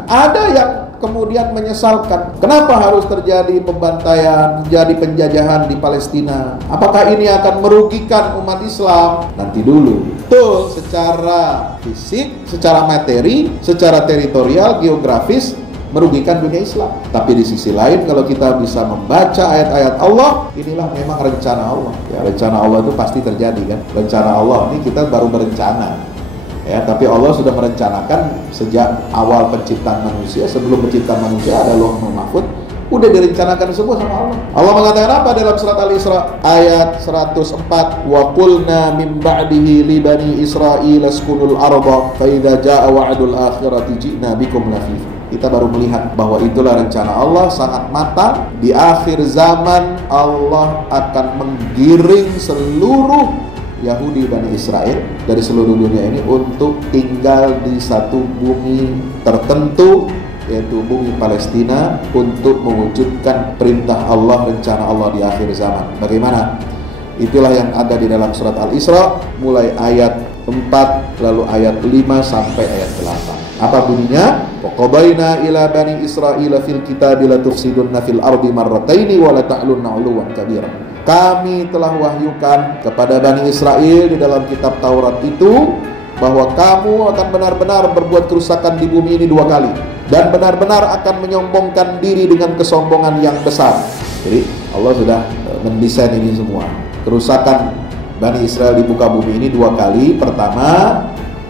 Ada yang kemudian menyesalkan, kenapa harus terjadi pembantaian, terjadi penjajahan di Palestina? Apakah ini akan merugikan umat Islam? Nanti dulu. Betul, secara fisik, secara materi, secara teritorial, geografis, merugikan dunia Islam. Tapi di sisi lain, kalau kita bisa membaca ayat-ayat Allah, inilah memang rencana Allah. Ya, rencana Allah itu pasti terjadi kan. Rencana Allah ini kita baru berencana. Ya, tapi Allah sudah merencanakan sejak awal penciptaan manusia. Sebelum penciptaan manusia ada Lauhul Mahfuz, udah direncanakan semua sama Allah. Allah mengatakan apa dalam surat Al-Isra ayat 104? Wa qulna min ba'dihi li bani Israil askunul arda fa idza jaa wa'dul akhirati ji'na bikum lafifa. Kita baru melihat bahwa itulah rencana Allah sangat matang. Di akhir zaman Allah akan menggiring seluruh Yahudi Bani Israel dari seluruh dunia ini untuk tinggal di satu bumi tertentu, yaitu bumi Palestina, untuk mewujudkan perintah Allah, rencana Allah di akhir zaman. Bagaimana? Itulah yang ada di dalam surat Al-Isra, mulai ayat 4 lalu ayat 5 sampai ayat 8. Apa bunyinya? Waqabaina ila bani Israila fil kitabi la tufsidunna fil ardi marrataini wa la ta'lunna 'uluwan kabira. Kami telah wahyukan kepada Bani Israel di dalam kitab Taurat itu bahwa kamu akan benar-benar berbuat kerusakan di bumi ini 2 kali dan benar-benar akan menyombongkan diri dengan kesombongan yang besar. Jadi Allah sudah mendesain ini semua. Kerusakan Bani Israel di muka bumi ini 2 kali. Pertama,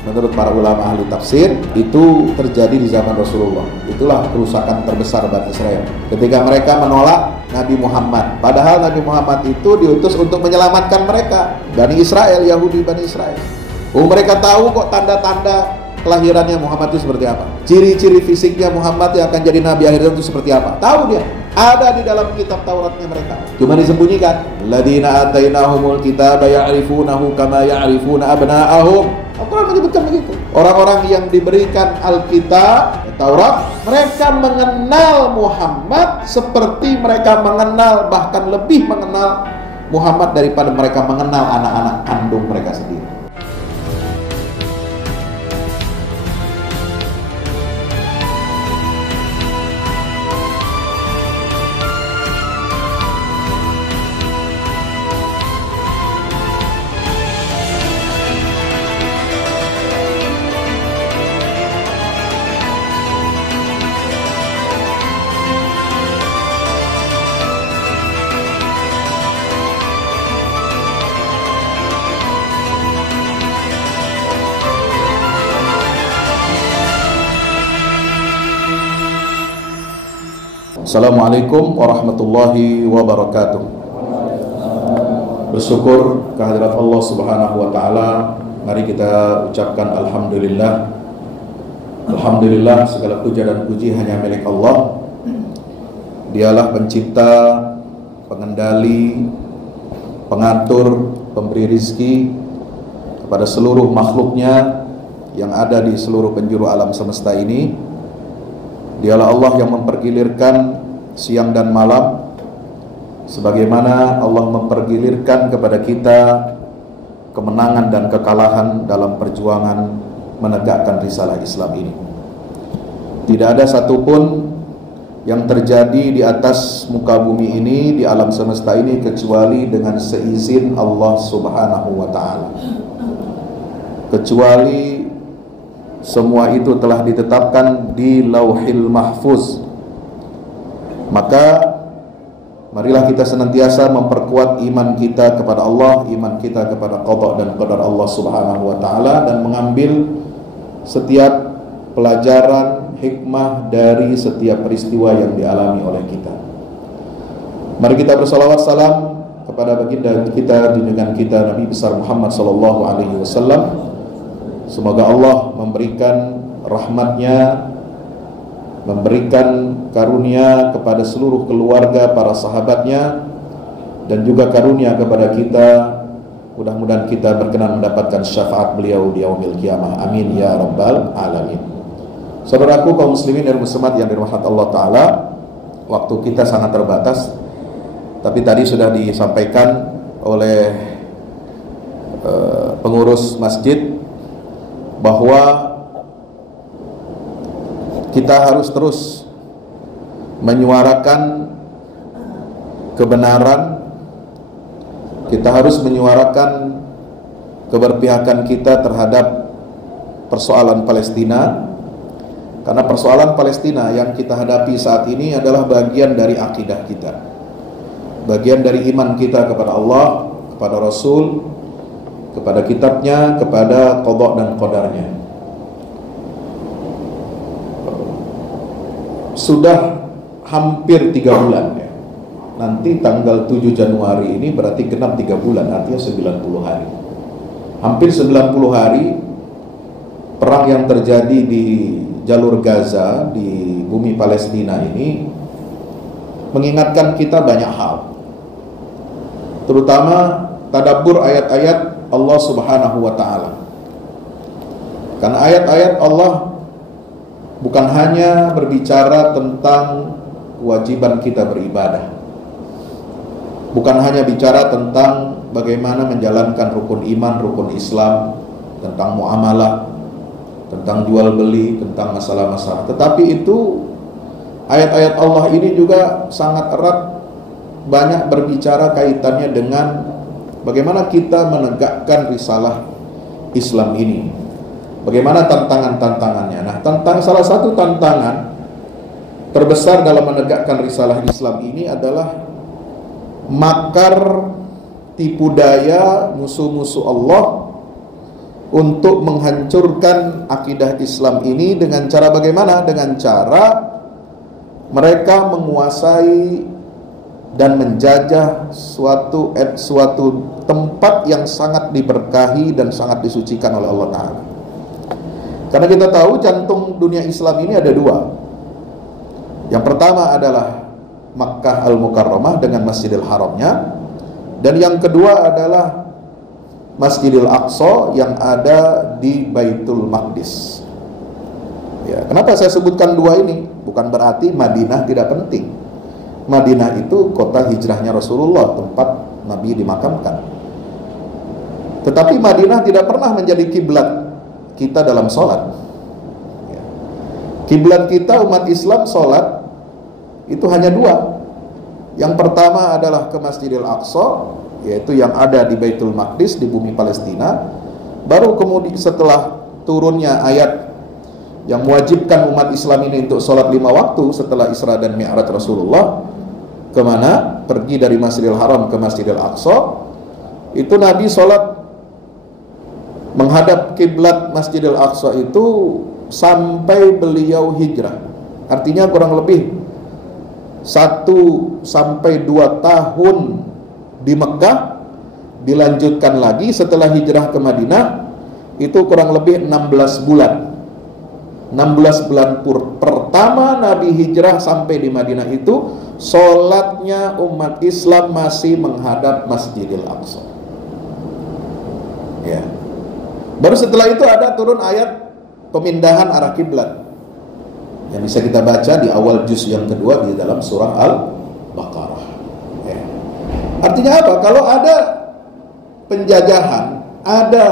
menurut para ulama ahli tafsir, itu terjadi di zaman Rasulullah. Itulah kerusakan terbesar Bani Israel ketika mereka menolak Nabi Muhammad. Padahal Nabi Muhammad itu diutus untuk menyelamatkan mereka, Bani Israel, Yahudi Bani Israel. Mereka tahu kok tanda-tanda kelahirannya Muhammad itu seperti apa, ciri-ciri fisiknya Muhammad yang akan jadi Nabi akhir zaman itu seperti apa. Tahu dia, ada di dalam kitab Tauratnya mereka, cuma disembunyikan. Ladina atainahumul kitaba ya'rifunahu kama ya'rifuna abna'ahum. Al-Quran menyebutkan begitu. Orang-orang yang diberikan Alkitab, Taurat, mereka mengenal Muhammad seperti mereka mengenal, bahkan lebih mengenal Muhammad daripada mereka mengenal anak-anak kandung mereka sendiri. Assalamualaikum warahmatullahi wabarakatuh. Bersyukur kehadirat Allah Subhanahu wa taala. Mari kita ucapkan alhamdulillah. Alhamdulillah, segala puja dan puji hanya milik Allah. Dialah pencipta, pengendali, pengatur, pemberi rizki kepada seluruh makhluknya yang ada di seluruh penjuru alam semesta ini. Dialah Allah yang mempergilirkan siang dan malam, sebagaimana Allah mempergilirkan kepada kita kemenangan dan kekalahan dalam perjuangan menegakkan risalah Islam ini. Tidak ada satupun yang terjadi di atas muka bumi ini, di alam semesta ini, kecuali dengan seizin Allah Subhanahu wa ta'ala. Kecuali semua itu telah ditetapkan di Lauhil Mahfuz. Maka marilah kita senantiasa memperkuat iman kita kepada Allah, iman kita kepada qada dan qadar Allah Subhanahu wa ta'ala, dan mengambil setiap pelajaran hikmah dari setiap peristiwa yang dialami oleh kita. Mari kita bersalawat salam kepada baginda kita, junjungan kita, Nabi besar Muhammad sallallahu alaihi wasallam. Semoga Allah memberikan rahmatnya, memberikan karunia kepada seluruh keluarga para sahabatnya, dan juga karunia kepada kita. Mudah-mudahan kita berkenan mendapatkan syafaat beliau di yaumil qiyamah. Amin ya rabbal alamin. Saudaraku kaum muslimin dan muslimat yang dirahmati Allah Ta'ala, waktu kita sangat terbatas, tapi tadi sudah disampaikan oleh pengurus masjid bahwa kita harus terus menyuarakan kebenaran, kita harus menyuarakan keberpihakan kita terhadap persoalan Palestina, karena persoalan Palestina yang kita hadapi saat ini adalah bagian dari akidah kita, bagian dari iman kita kepada Allah, kepada Rasul, kepada kitabnya, kepada qada dan qadarnya. Sudah hampir 3 bulan ya. Nanti tanggal 7 Januari ini berarti genap 3 bulan, artinya 90 hari. Hampir 90 hari perang yang terjadi di jalur Gaza, di bumi Palestina ini mengingatkan kita banyak hal, terutama tadabbur ayat-ayat Allah Subhanahu wa ta'ala. Karena ayat-ayat Allah bukan hanya berbicara tentang kewajiban kita beribadah, bukan hanya bicara tentang bagaimana menjalankan rukun iman, rukun Islam, tentang muamalah, tentang jual beli, tentang masalah-masalah. Tetapi itu ayat-ayat Allah ini juga sangat erat, banyak berbicara kaitannya dengan bagaimana kita menegakkan risalah Islam ini, bagaimana tantangan-tantangannya. Nah, salah satu tantangan terbesar dalam menegakkan risalah Islam ini adalah makar tipu daya musuh-musuh Allah untuk menghancurkan akidah Islam ini dengan cara bagaimana? Dengan cara mereka menguasai dan menjajah suatu tempat yang sangat diberkahi dan sangat disucikan oleh Allah Ta'ala. Karena kita tahu jantung dunia Islam ini ada 2. Yang pertama adalah Makkah Al-Mukarramah dengan Masjidil Haramnya, dan yang kedua adalah Masjidil Aqsa yang ada di Baitul Maqdis. Ya, kenapa saya sebutkan 2 ini? Bukan berarti Madinah tidak penting. Madinah itu kota hijrahnya Rasulullah, tempat Nabi dimakamkan. Tetapi Madinah tidak pernah menjadi kiblat kita dalam sholat. Ya. Kiblat kita umat Islam sholat itu hanya 2. Yang pertama adalah ke Masjidil Aqsa, yaitu yang ada di Baitul Maqdis, di bumi Palestina. Baru kemudian setelah turunnya ayat yang mewajibkan umat Islam ini untuk sholat 5 waktu setelah Isra dan Mi'raj Rasulullah, kemana? Pergi dari Masjidil Haram ke Masjidil Aqsa. Itu Nabi sholat menghadap kiblat Masjidil Aqsa itu sampai beliau hijrah. Artinya kurang lebih 1 sampai 2 tahun di Mekah, dilanjutkan lagi setelah hijrah ke Madinah, itu kurang lebih 16 bulan. 16 bulan pertama Nabi hijrah sampai di Madinah itu, sholatnya umat Islam masih menghadap Masjidil Aqsa. Ya. Baru setelah itu ada turun ayat pemindahan arah kiblat yang bisa kita baca di awal juz yang kedua di dalam surah Al-Baqarah. Ya. Artinya apa? Kalau ada penjajahan, ada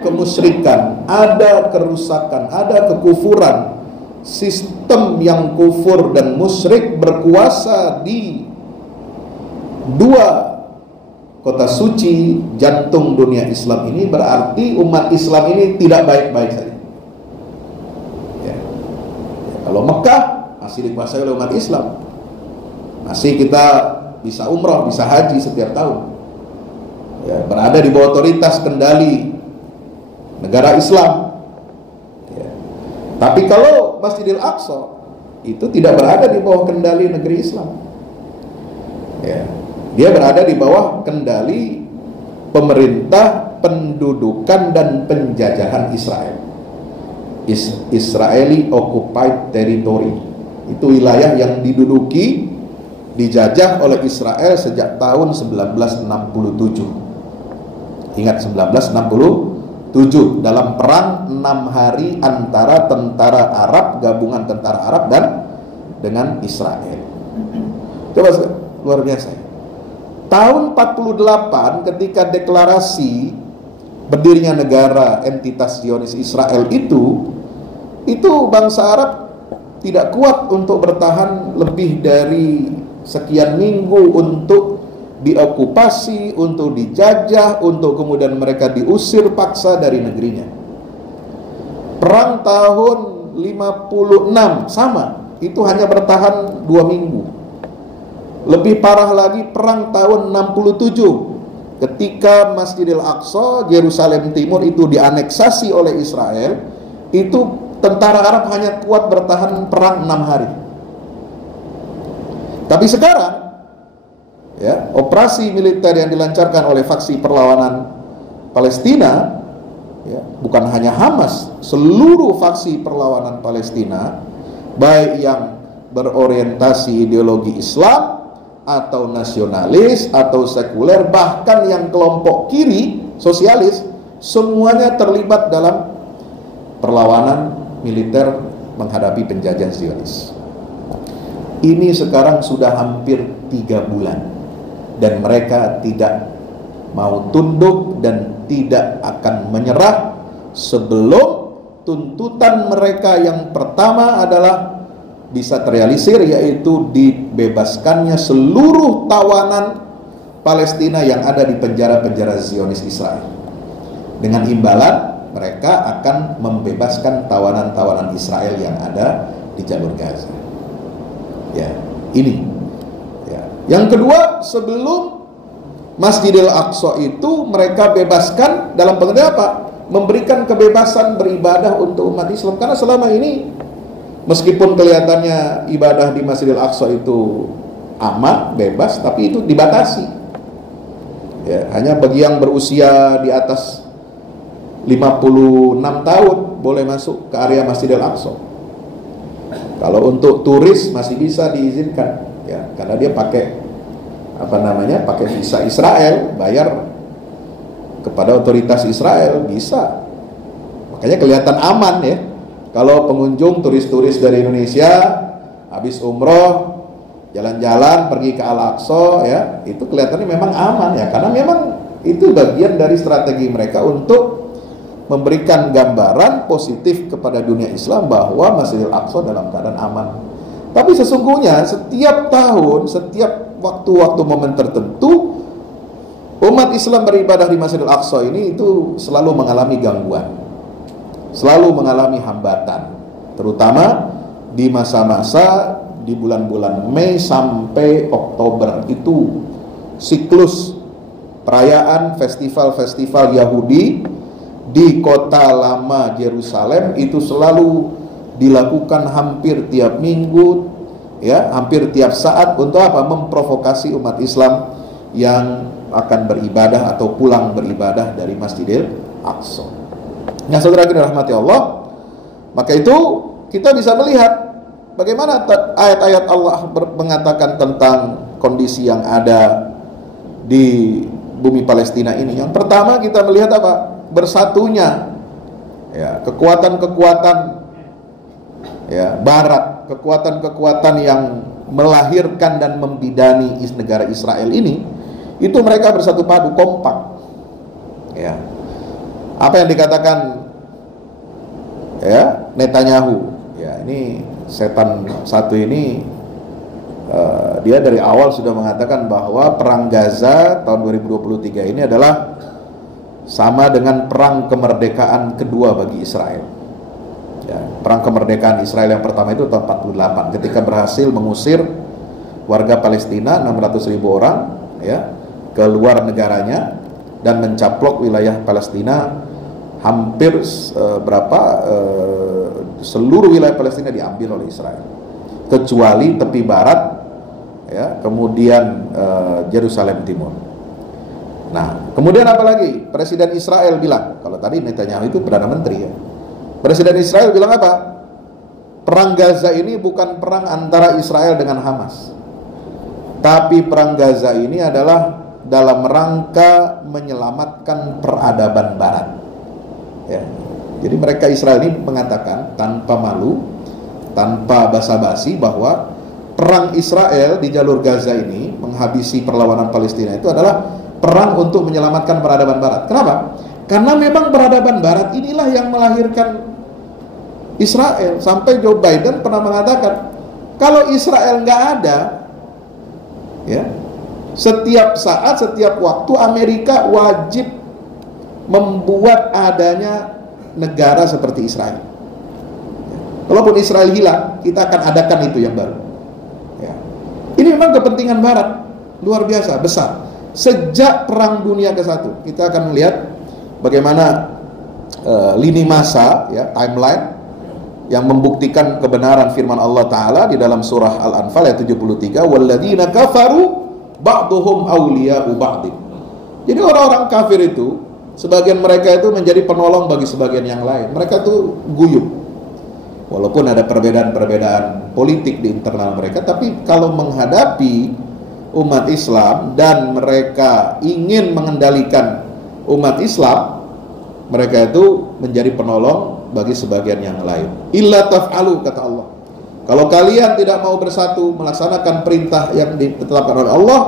kemusyrikan, ada kerusakan, ada kekufuran, sistem yang kufur dan musyrik berkuasa di 2 kota suci jantung dunia Islam ini, berarti umat Islam ini tidak baik-baik saja. Ya. Kalau Mekah masih dikuasai oleh umat Islam, masih kita bisa umrah, bisa haji setiap tahun, ya, berada di bawah otoritas kendali negara Islam. Ya. Tapi kalau Masjidil Aqsa itu tidak berada di bawah kendali negeri Islam. Ya. Dia berada di bawah kendali pemerintah pendudukan dan penjajahan Israel. Israeli Occupied Territory. Itu wilayah yang diduduki, dijajah oleh Israel sejak tahun 1967. Ingat 1967, dalam perang 6 hari antara tentara Arab, gabungan tentara Arab dan dengan Israel. Coba, luar biasa. Tahun 48 ketika deklarasi berdirinya negara entitas Zionis Israel itu bangsa Arab tidak kuat untuk bertahan lebih dari sekian minggu untuk diokupasi, untuk dijajah, untuk kemudian mereka diusir paksa dari negerinya. Perang tahun 56 sama, itu hanya bertahan 2 minggu. Lebih parah lagi perang tahun 67, ketika Masjidil Aqsa, Yerusalem Timur itu dianeksasi oleh Israel, itu tentara Arab hanya kuat bertahan perang 6 hari. Tapi sekarang, ya, operasi militer yang dilancarkan oleh faksi perlawanan Palestina, ya, bukan hanya Hamas, seluruh faksi perlawanan Palestina, baik yang berorientasi ideologi Islam atau nasionalis atau sekuler, bahkan yang kelompok kiri sosialis, semuanya terlibat dalam perlawanan militer menghadapi penjajah Zionis. Ini sekarang sudah hampir 3 bulan dan mereka tidak mau tunduk dan tidak akan menyerah sebelum tuntutan mereka yang pertama adalah bisa terrealisir, yaitu dibebaskannya seluruh tawanan Palestina yang ada di penjara-penjara Zionis Israel. Dengan imbalan mereka akan membebaskan tawanan-tawanan Israel yang ada di jalur Gaza. Ya, ini. Ya. Yang kedua, sebelum Masjidil Aqsa itu mereka bebaskan dalam pengertian apa? Memberikan kebebasan beribadah untuk umat Islam, karena selama ini meskipun kelihatannya ibadah di Masjidil Aqsa itu aman, bebas, tapi itu dibatasi. Ya, hanya bagi yang berusia di atas 56 tahun boleh masuk ke area Masjidil Aqsa. Kalau untuk turis masih bisa diizinkan, ya, karena dia pakai pakai visa Israel, bayar kepada otoritas Israel, bisa. Makanya kelihatan aman, ya. Kalau pengunjung turis-turis dari Indonesia habis umroh, jalan-jalan pergi ke Al-Aqsa, ya, itu kelihatannya memang aman, ya, karena memang itu bagian dari strategi mereka untuk memberikan gambaran positif kepada dunia Islam bahwa Masjidil Aqsa dalam keadaan aman. Tapi sesungguhnya setiap tahun, setiap waktu-waktu momen tertentu, umat Islam beribadah di Masjidil Aqsa ini itu selalu mengalami gangguan, selalu mengalami hambatan, terutama di masa-masa di bulan-bulan Mei sampai Oktober. Itu siklus perayaan festival-festival Yahudi di kota lama Yerusalem itu selalu dilakukan hampir tiap minggu, ya, hampir tiap saat, untuk apa? Memprovokasi umat Islam yang akan beribadah atau pulang beribadah dari Masjidil Aqsa. Nah, saudara yang dirahmati Allah, maka itu kita bisa melihat bagaimana ayat-ayat Allah mengatakan tentang kondisi yang ada di bumi Palestina ini. Yang pertama kita melihat apa? Bersatunya, ya, kekuatan-kekuatan, ya, Barat, kekuatan-kekuatan yang melahirkan dan membidani negara Israel ini, itu mereka bersatu padu, kompak. Ya. Apa yang dikatakan, ya, Netanyahu, ya, ini setan satu ini, dia dari awal sudah mengatakan bahwa perang Gaza tahun 2023 ini adalah sama dengan perang kemerdekaan kedua bagi Israel. Ya, perang kemerdekaan Israel yang pertama itu tahun 48 ketika berhasil mengusir warga Palestina 600.000 orang, ya, ke luar negaranya dan mencaplok wilayah Palestina hampir seluruh wilayah Palestina diambil oleh Israel kecuali tepi barat, ya, kemudian Yerusalem Timur. Nah, kemudian apa lagi? Presiden Israel bilang, kalau tadi Netanyahu itu Perdana Menteri, ya, Presiden Israel bilang apa? Perang Gaza ini bukan perang antara Israel dengan Hamas, tapi perang Gaza ini adalah dalam rangka menyelamatkan peradaban Barat, ya. Jadi mereka Israel ini mengatakan tanpa malu, tanpa basa-basi, bahwa perang Israel di jalur Gaza ini menghabisi perlawanan Palestina itu adalah perang untuk menyelamatkan peradaban Barat. Kenapa? Karena memang peradaban Barat inilah yang melahirkan Israel. Sampai Joe Biden pernah mengatakan, kalau Israel nggak ada, ya, setiap saat, setiap waktu Amerika wajib membuat adanya negara seperti Israel. Kalaupun Israel hilang, kita akan adakan itu yang baru. Ya. Ini memang kepentingan Barat, luar biasa, besar. Sejak Perang Dunia ke-1, kita akan melihat bagaimana lini masa, ya, timeline yang membuktikan kebenaran firman Allah Ta'ala di dalam surah Al-Anfal ayat 73, walladzina kafaru ba'duhum awliya'u ba'din. Jadi orang-orang kafir itu, sebagian mereka itu menjadi penolong bagi sebagian yang lain. Mereka itu guyup. Walaupun ada perbedaan-perbedaan politik di internal mereka, tapi kalau menghadapi umat Islam dan mereka ingin mengendalikan umat Islam, mereka itu menjadi penolong bagi sebagian yang lain. Illa taf'alu, kata Allah. Kalau kalian tidak mau bersatu melaksanakan perintah yang ditetapkan oleh Allah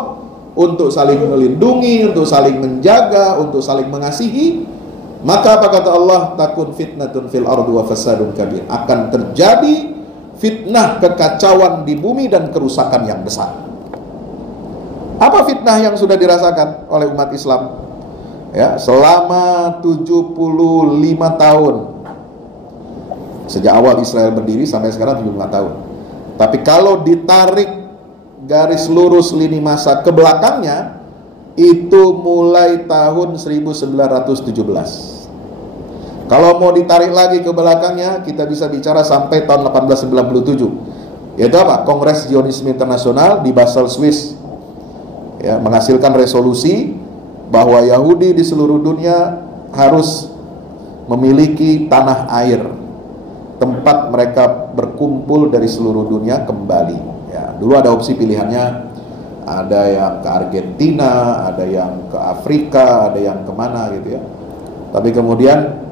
untuk saling melindungi, untuk saling menjaga, untuk saling mengasihi, maka apa kata Allah? Takun fitnatun fil ardi wa fasadun kabir. Akan terjadi fitnah, kekacauan di bumi dan kerusakan yang besar. Apa fitnah yang sudah dirasakan oleh umat Islam? Ya, selama 75 tahun. Sejak awal Israel berdiri sampai sekarang 75 tahun. Tapi kalau ditarik garis lurus lini masa ke belakangnya, itu mulai tahun 1917. Kalau mau ditarik lagi ke belakangnya, kita bisa bicara sampai tahun 1897. Yaitu apa? Kongres Zionisme Internasional di Basel, Swiss, ya, menghasilkan resolusi bahwa Yahudi di seluruh dunia harus memiliki tanah air, tempat mereka berkumpul dari seluruh dunia kembali. Ya, dulu ada opsi pilihannya, ada yang ke Argentina, ada yang ke Afrika, ada yang kemana gitu ya. Tapi kemudian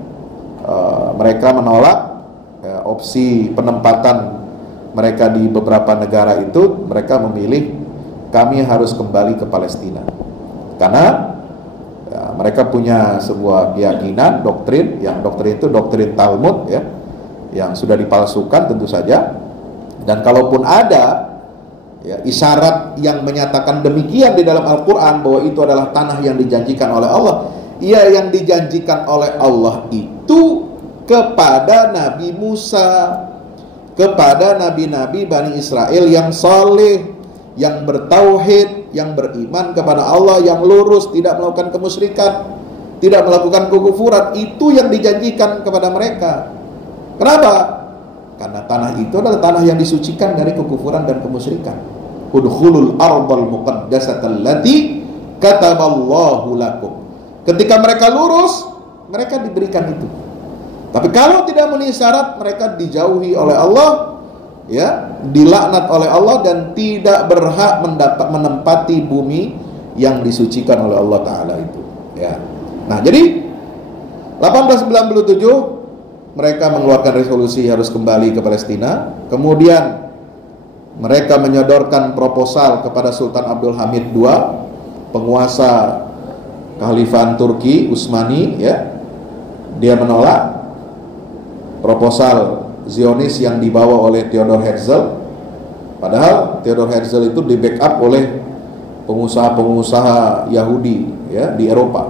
mereka menolak, ya, opsi penempatan mereka di beberapa negara itu. Mereka memilih kami harus kembali ke Palestina, karena ya, mereka punya sebuah keyakinan, doktrin, yang doktrin itu doktrin Talmud, ya, yang sudah dipalsukan tentu saja. Dan kalaupun ada, ya, isyarat yang menyatakan demikian di dalam Al-Quran, bahwa itu adalah tanah yang dijanjikan oleh Allah, ya, yang dijanjikan oleh Allah itu kepada Nabi Musa, kepada nabi-nabi Bani Israel yang saleh, yang bertauhid, yang beriman kepada Allah, yang lurus, tidak melakukan kemusyrikan, tidak melakukan kekufuran. Itu yang dijanjikan kepada mereka. Kenapa? Karena tanah itu adalah tanah yang disucikan dari kekufuran dan kemusyrikan. Udkhulul ardal muqaddasata allati kataballahu lakum. Ketika mereka lurus, mereka diberikan itu. Tapi kalau tidak memenuhi syarat, mereka dijauhi oleh Allah, ya, dilaknat oleh Allah, dan tidak berhak menempati bumi yang disucikan oleh Allah Ta'ala itu, ya. Nah, jadi 1897 mereka mengeluarkan resolusi harus kembali ke Palestina. Kemudian mereka menyodorkan proposal kepada Sultan Abdul Hamid II, penguasa Kekhalifahan Turki Utsmani, ya. Dia menolak proposal Zionis yang dibawa oleh Theodor Herzl. Padahal Theodor Herzl itu di backup oleh pengusaha-pengusaha Yahudi, ya, di Eropa.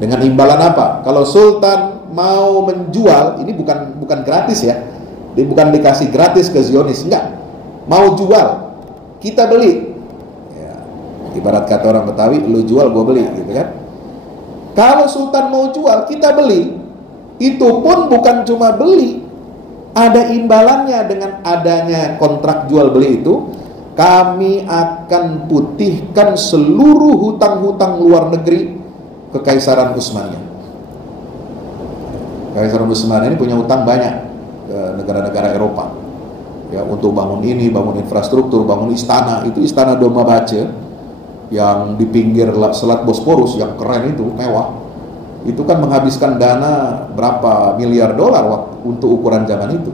Dengan imbalan apa? Kalau Sultan mau menjual, ini bukan gratis, ya. Dia bukan dikasih gratis ke Zionis, enggak. Mau jual, kita beli. Ya, ibarat kata orang Betawi, lu jual gua beli, gitu kan. Kalau Sultan mau jual, kita beli. Itu pun bukan cuma beli, ada imbalannya. Dengan adanya kontrak jual beli itu, kami akan putihkan seluruh hutang-hutang luar negeri Kekaisaran Utsmania. Kekaisaran Utsmania ini punya hutang banyak ke negara-negara Eropa, ya, untuk bangun ini, bangun infrastruktur, bangun istana. Itu istana Dolmabahce yang di pinggir Selat Bosporus yang keren itu, mewah. Itu kan menghabiskan dana berapa miliar dolar untuk ukuran zaman itu.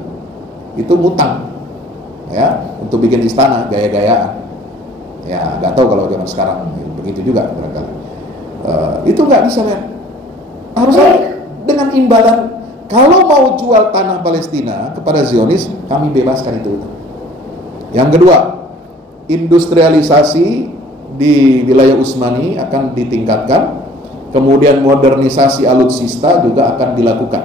Itu ngutang, ya, untuk bikin istana gaya-gayaan. Ya, nggak tahu kalau zaman sekarang begitu juga barangkali. Itu nggak bisa, kan? Harus dengan imbalan Kalau mau jual tanah Palestina kepada Zionis, kami bebaskan itu. Yang kedua, industrialisasi di wilayah Utsmani akan ditingkatkan. Kemudian modernisasi alutsista juga akan dilakukan.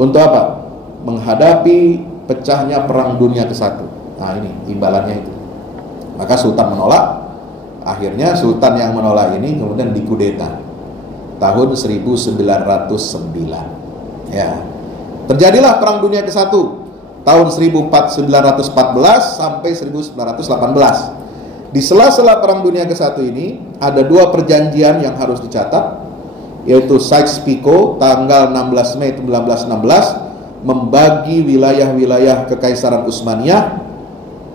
Untuk apa? Menghadapi pecahnya Perang Dunia ke-1. Nah, ini imbalannya itu. Maka Sultan menolak. Akhirnya Sultan yang menolak ini kemudian dikudeta tahun 1909. Ya. Terjadilah Perang Dunia ke-1 tahun 1914 sampai 1918. Di sela-sela Perang Dunia ke-1 ini ada dua perjanjian yang harus dicatat, yaitu Sykes-Picot tanggal 16 Mei 1916 membagi wilayah-wilayah Kekaisaran Utsmaniyah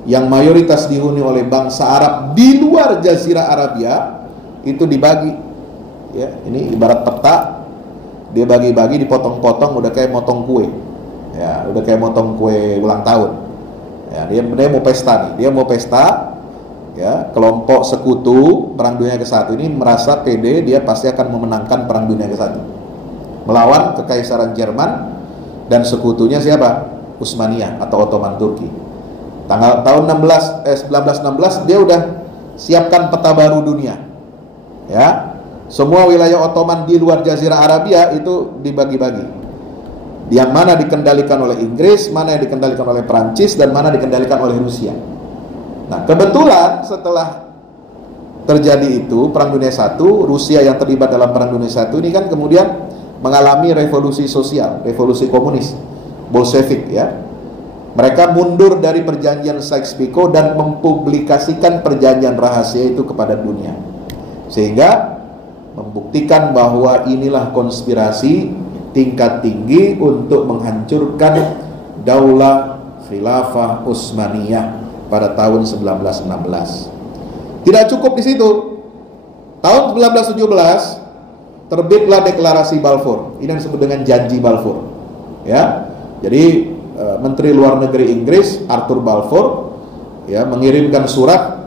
yang mayoritas dihuni oleh bangsa Arab di luar Jazirah Arabia, itu dibagi. Ya, ini ibarat peta, dia bagi-bagi, dipotong-potong, udah kayak motong kue. Ya, udah kayak motong kue ulang tahun. Ya, dia mau pesta nih, dia mau pesta. Ya, kelompok sekutu Perang Dunia ke-1 ini merasa pede, dia pasti akan memenangkan Perang Dunia ke-1 melawan Kekaisaran Jerman dan sekutunya siapa? Utsmaniyah atau Ottoman Turki. Tahun 1916 dia udah siapkan peta baru dunia. Ya. Semua wilayah Ottoman di luar Jazirah Arabia itu dibagi-bagi. Yang mana dikendalikan oleh Inggris, mana yang dikendalikan oleh Perancis, dan mana dikendalikan oleh Rusia. Nah, kebetulan setelah terjadi itu Perang Dunia I, Rusia yang terlibat dalam Perang Dunia I ini kan kemudian mengalami revolusi sosial, revolusi komunis, Bolshevik, ya. Mereka mundur dari perjanjian Sykes-Picot dan mempublikasikan perjanjian rahasia itu kepada dunia, sehingga membuktikan bahwa inilah konspirasi tingkat tinggi untuk menghancurkan Daulah Khilafah Utsmaniyah pada tahun 1916. Tidak cukup di situ. Tahun 1917 terbitlah deklarasi Balfour. Ini yang disebut dengan janji Balfour. Ya. Jadi Menteri Luar Negeri Inggris Arthur Balfour ya mengirimkan surat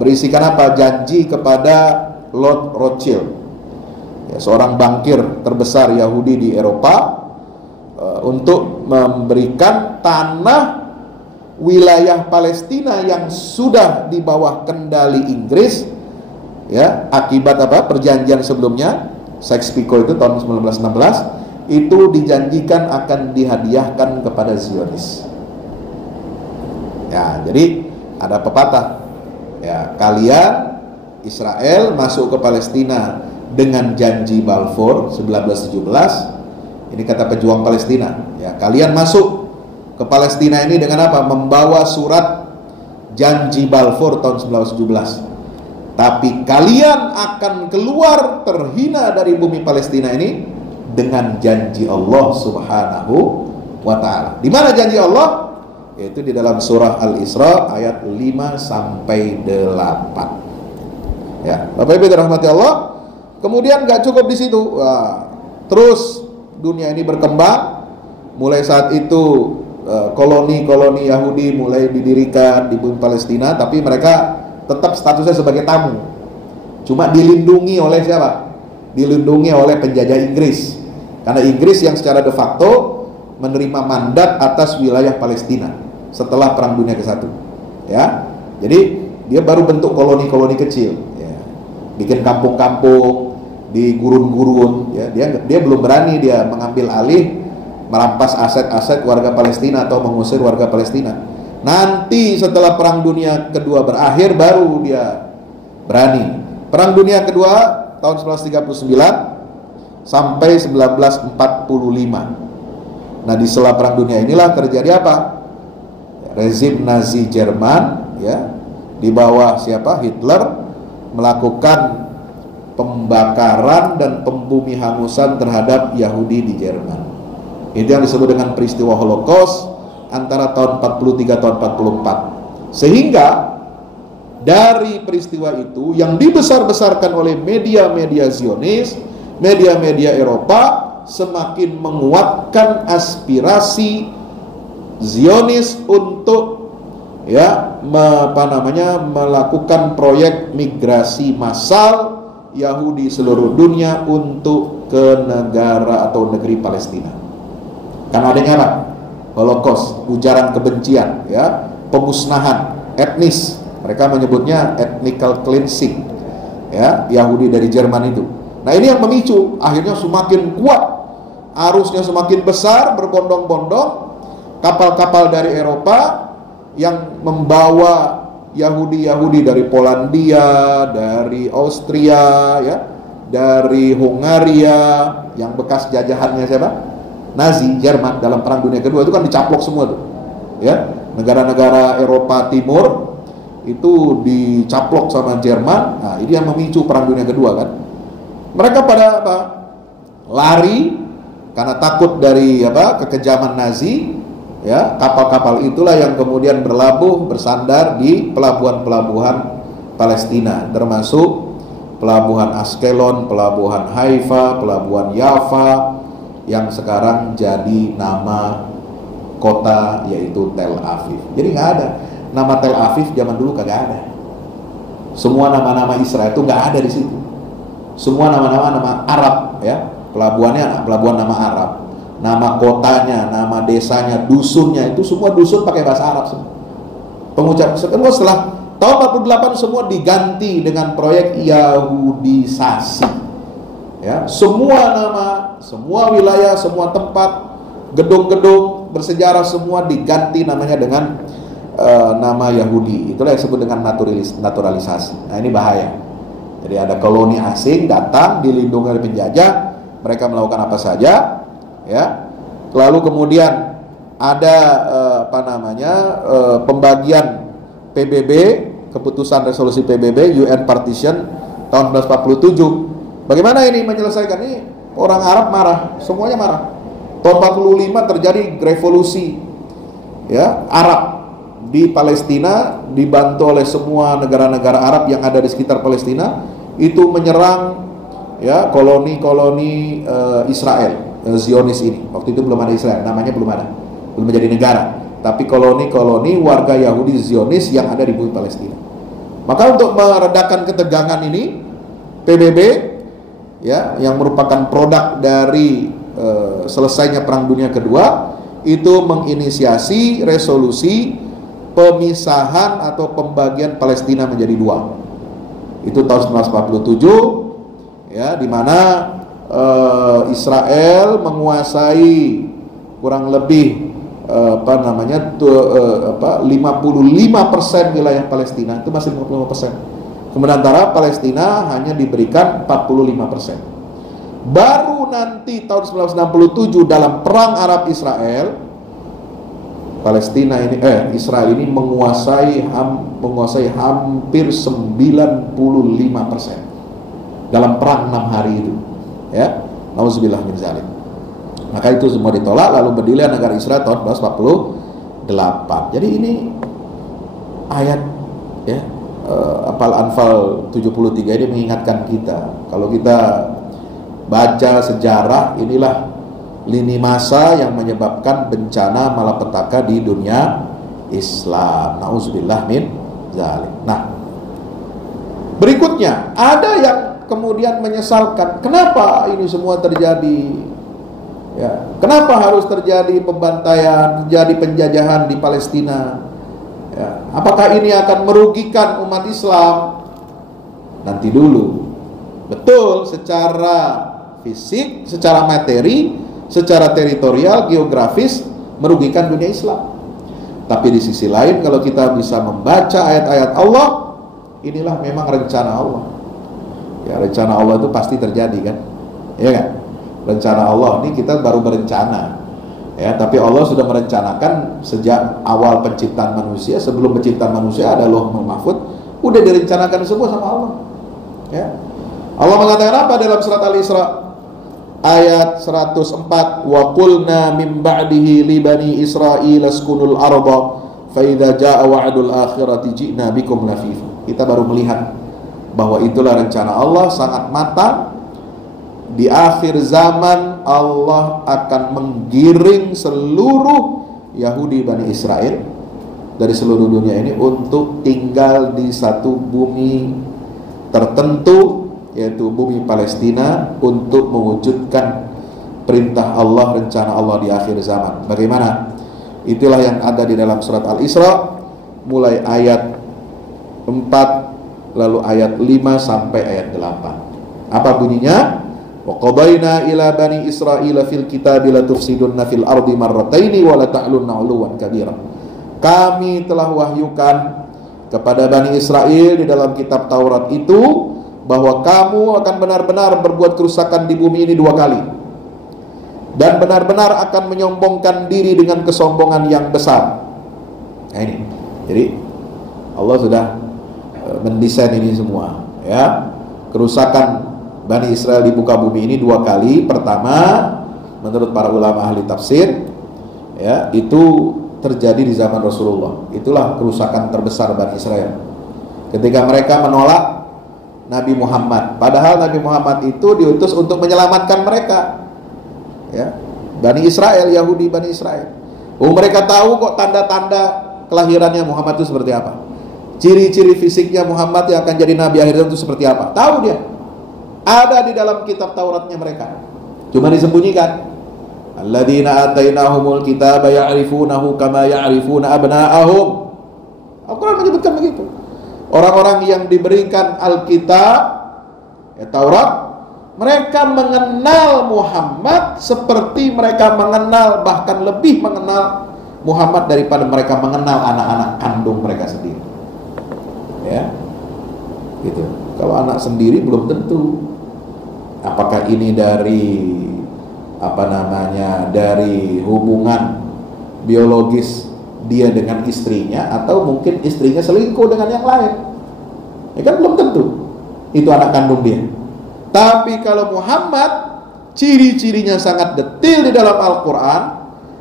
berisikan apa? Janji kepada Lord Rothschild, ya, seorang bankir terbesar Yahudi di Eropa, untuk memberikan tanah wilayah Palestina yang sudah di bawah kendali Inggris, ya, akibat apa? Perjanjian sebelumnya Sykes-Picot itu tahun 1916 itu dijanjikan akan dihadiahkan kepada Zionis. Ya, jadi ada pepatah, ya, kalian Israel masuk ke Palestina dengan janji Balfour 1917. Ini kata pejuang Palestina, ya, kalian masuk ke Palestina ini dengan apa? Membawa surat janji Balfour tahun 1917. Tapi kalian akan keluar terhina dari bumi Palestina ini dengan janji Allah Subhanahu wa ta'ala. Di mana janji Allah? Yaitu di dalam surah Al-Isra ayat 5 sampai 8. Ya, Bapak Ibu dirahmati Allah. Kemudian gak cukup di situ. Wah, terus dunia ini berkembang. Mulai saat itu koloni-koloni Yahudi mulai didirikan di bumi Palestina, tapi mereka tetap statusnya sebagai tamu. Cuma dilindungi oleh siapa? Dilindungi oleh penjajah Inggris. Karena Inggris yang secara de facto menerima mandat atas wilayah Palestina setelah Perang Dunia ke-1. Ya. Jadi dia baru bentuk koloni-koloni kecil. Bikin kampung-kampung di gurun-gurun, ya, dia belum berani dia mengambil alih, merampas aset-aset warga Palestina atau mengusir warga Palestina. Nanti setelah Perang Dunia Kedua berakhir baru dia berani. Perang Dunia Kedua tahun 1939 sampai 1945. Nah, di sela Perang Dunia inilah terjadi apa? Rezim Nazi Jerman, ya, di bawah siapa? Hitler, melakukan pembakaran dan pembumi hangusan terhadap Yahudi di Jerman. Itu yang disebut dengan peristiwa Holocaust antara tahun 43 tahun 44. Sehingga dari peristiwa itu yang dibesar-besarkan oleh media-media Zionis, media-media Eropa, semakin menguatkan aspirasi Zionis untuk melakukan proyek migrasi massal Yahudi seluruh dunia untuk ke negara atau negeri Palestina. Karena adanya apa? Holocaust, ujaran kebencian, ya, pemusnahan etnis. Mereka menyebutnya ethnical cleansing, ya, Yahudi dari Jerman itu. Nah, ini yang memicu, akhirnya semakin kuat, arusnya semakin besar, berbondong-bondong, kapal-kapal dari Eropa yang membawa Yahudi-Yahudi dari Polandia, dari Austria, ya, dari Hungaria, yang bekas jajahannya siapa? Nazi, Jerman dalam Perang Dunia Kedua itu kan dicaplok semua tuh, ya, negara-negara Eropa Timur itu dicaplok sama Jerman. Nah, ini yang memicu Perang Dunia Kedua kan. Mereka pada apa? Lari karena takut dari apa? Kekejaman Nazi. Ya, kapal-kapal itulah yang kemudian berlabuh, bersandar di pelabuhan-pelabuhan Palestina, termasuk pelabuhan Askelon, pelabuhan Haifa, pelabuhan Yafa, yang sekarang jadi nama kota, yaitu Tel Aviv. Jadi nggak ada nama Tel Aviv, zaman dulu kagak ada. Semua nama-nama Israel itu nggak ada di situ. Semua nama Arab, ya, pelabuhannya pelabuhan nama Arab. Nama kotanya, nama desanya, dusunnya, itu semua dusun pakai bahasa Arab semua. Pengucapan setelah tahun 48 semua diganti dengan proyek Yahudisasi. Ya, semua nama, semua wilayah, semua tempat, gedung-gedung bersejarah semua diganti namanya dengan nama Yahudi. Itulah yang disebut dengan naturalisasi. Nah, ini bahaya. Jadi ada koloni asing datang, dilindungi oleh penjajah, mereka melakukan apa saja. Ya, lalu kemudian ada pembagian PBB, keputusan resolusi PBB UN Partition tahun 1947. Bagaimana ini menyelesaikan ini? Orang Arab marah, semuanya marah. Tahun 45 terjadi revolusi, ya, Arab di Palestina, dibantu oleh semua negara-negara Arab yang ada di sekitar Palestina, itu menyerang, ya, koloni-koloni Israel. Zionis ini, waktu itu belum ada Israel, namanya belum ada, belum menjadi negara, tapi koloni-koloni warga Yahudi Zionis yang ada di bumi Palestina. Maka untuk meredakan ketegangan ini, PBB, ya, yang merupakan produk dari selesainya Perang Dunia Kedua, itu menginisiasi resolusi pemisahan atau pembagian Palestina menjadi dua. Itu tahun 1947, ya, di mana Israel menguasai kurang lebih 55% wilayah Palestina, itu masih 55%. Sementara Palestina hanya diberikan 45%. Baru nanti tahun 1967 dalam perang Arab Israel, Israel ini menguasai hampir 95% dalam perang 6 hari itu. Ya, nauzubillah min zalik. Maka itu semua ditolak, lalu berdirilah negara Israel tahun 1948. Jadi ini ayat, ya, Al-Anfal 73 ini mengingatkan kita, kalau kita baca sejarah, inilah lini masa yang menyebabkan bencana malapetaka di dunia Islam. Nauzubillah min zalik. Nah, berikutnya ada yang kemudian menyesalkan, kenapa ini semua terjadi? Ya, kenapa harus terjadi pembantaian, terjadi penjajahan di Palestina? Ya, apakah ini akan merugikan umat Islam? Nanti dulu. Betul, secara fisik, secara materi, secara teritorial, geografis merugikan dunia Islam. Tapi di sisi lain, kalau kita bisa membaca ayat-ayat Allah, inilah memang rencana Allah. Ya, rencana Allah itu pasti terjadi kan, ya kan? Rencana Allah ini kita baru berencana, ya, tapi Allah sudah merencanakan sejak awal penciptaan manusia. Sebelum penciptaan manusia ada Lauhul Mahfuz, udah direncanakan semua sama Allah. Ya, Allah mengatakan apa dalam surat Al-Isra ayat 104? Wa qulna min ba'dihi li bani Israil askunul arda fa idza jaa wa'dul akhirati ji'na bikum lafifa. Kita baru melihat bahwa itulah rencana Allah sangat matang. Di akhir zaman Allah akan menggiring seluruh Yahudi Bani Israel dari seluruh dunia ini untuk tinggal di satu bumi tertentu, yaitu bumi Palestina, untuk mewujudkan perintah Allah, rencana Allah di akhir zaman. Bagaimana? Itulah yang ada di dalam surat Al-Isra, mulai ayat 4 lalu ayat 5 sampai ayat 8. Apa bunyinya? Wa qadaina ila bani Israila fil kitabi la tufsidunna fil ardi marrataini wa la ta'lunna 'uluwan kabira. Kami telah wahyukan kepada Bani Israel di dalam kitab Taurat itu bahwa kamu akan benar-benar berbuat kerusakan di bumi ini 2 kali, dan benar-benar akan menyombongkan diri dengan kesombongan yang besar. Nah ini, jadi Allah sudah mendesain ini semua, ya. Kerusakan Bani Israel di muka bumi ini 2 kali. Pertama, menurut para ulama ahli tafsir, ya, itu terjadi di zaman Rasulullah. Itulah kerusakan terbesar Bani Israel ketika mereka menolak Nabi Muhammad. Padahal Nabi Muhammad itu diutus untuk menyelamatkan mereka, ya, Bani Israel, Yahudi Bani Israel. Mereka tahu kok tanda-tanda kelahirannya Muhammad itu seperti apa, ciri-ciri fisiknya Muhammad yang akan jadi Nabi akhir zaman itu seperti apa. Tahu dia, ada di dalam kitab Tauratnya mereka, cuma disembunyikan. Alladzina atainahumul kitaba ya'rifunahu kama ya'rifuna abna'ahum. Al-Quran menyebutkan begitu. Orang-orang yang diberikan Alkitab, ya, Taurat, mereka mengenal Muhammad seperti mereka mengenal, bahkan lebih mengenal Muhammad daripada mereka mengenal anak-anak kandung mereka sendiri. Ya, gitu. Kalau anak sendiri belum tentu. Apakah ini dari dari hubungan biologis dia dengan istrinya, atau mungkin istrinya selingkuh dengan yang lain, ya kan belum tentu itu anak kandung dia. Tapi kalau Muhammad, ciri-cirinya sangat detail di dalam Al-Quran,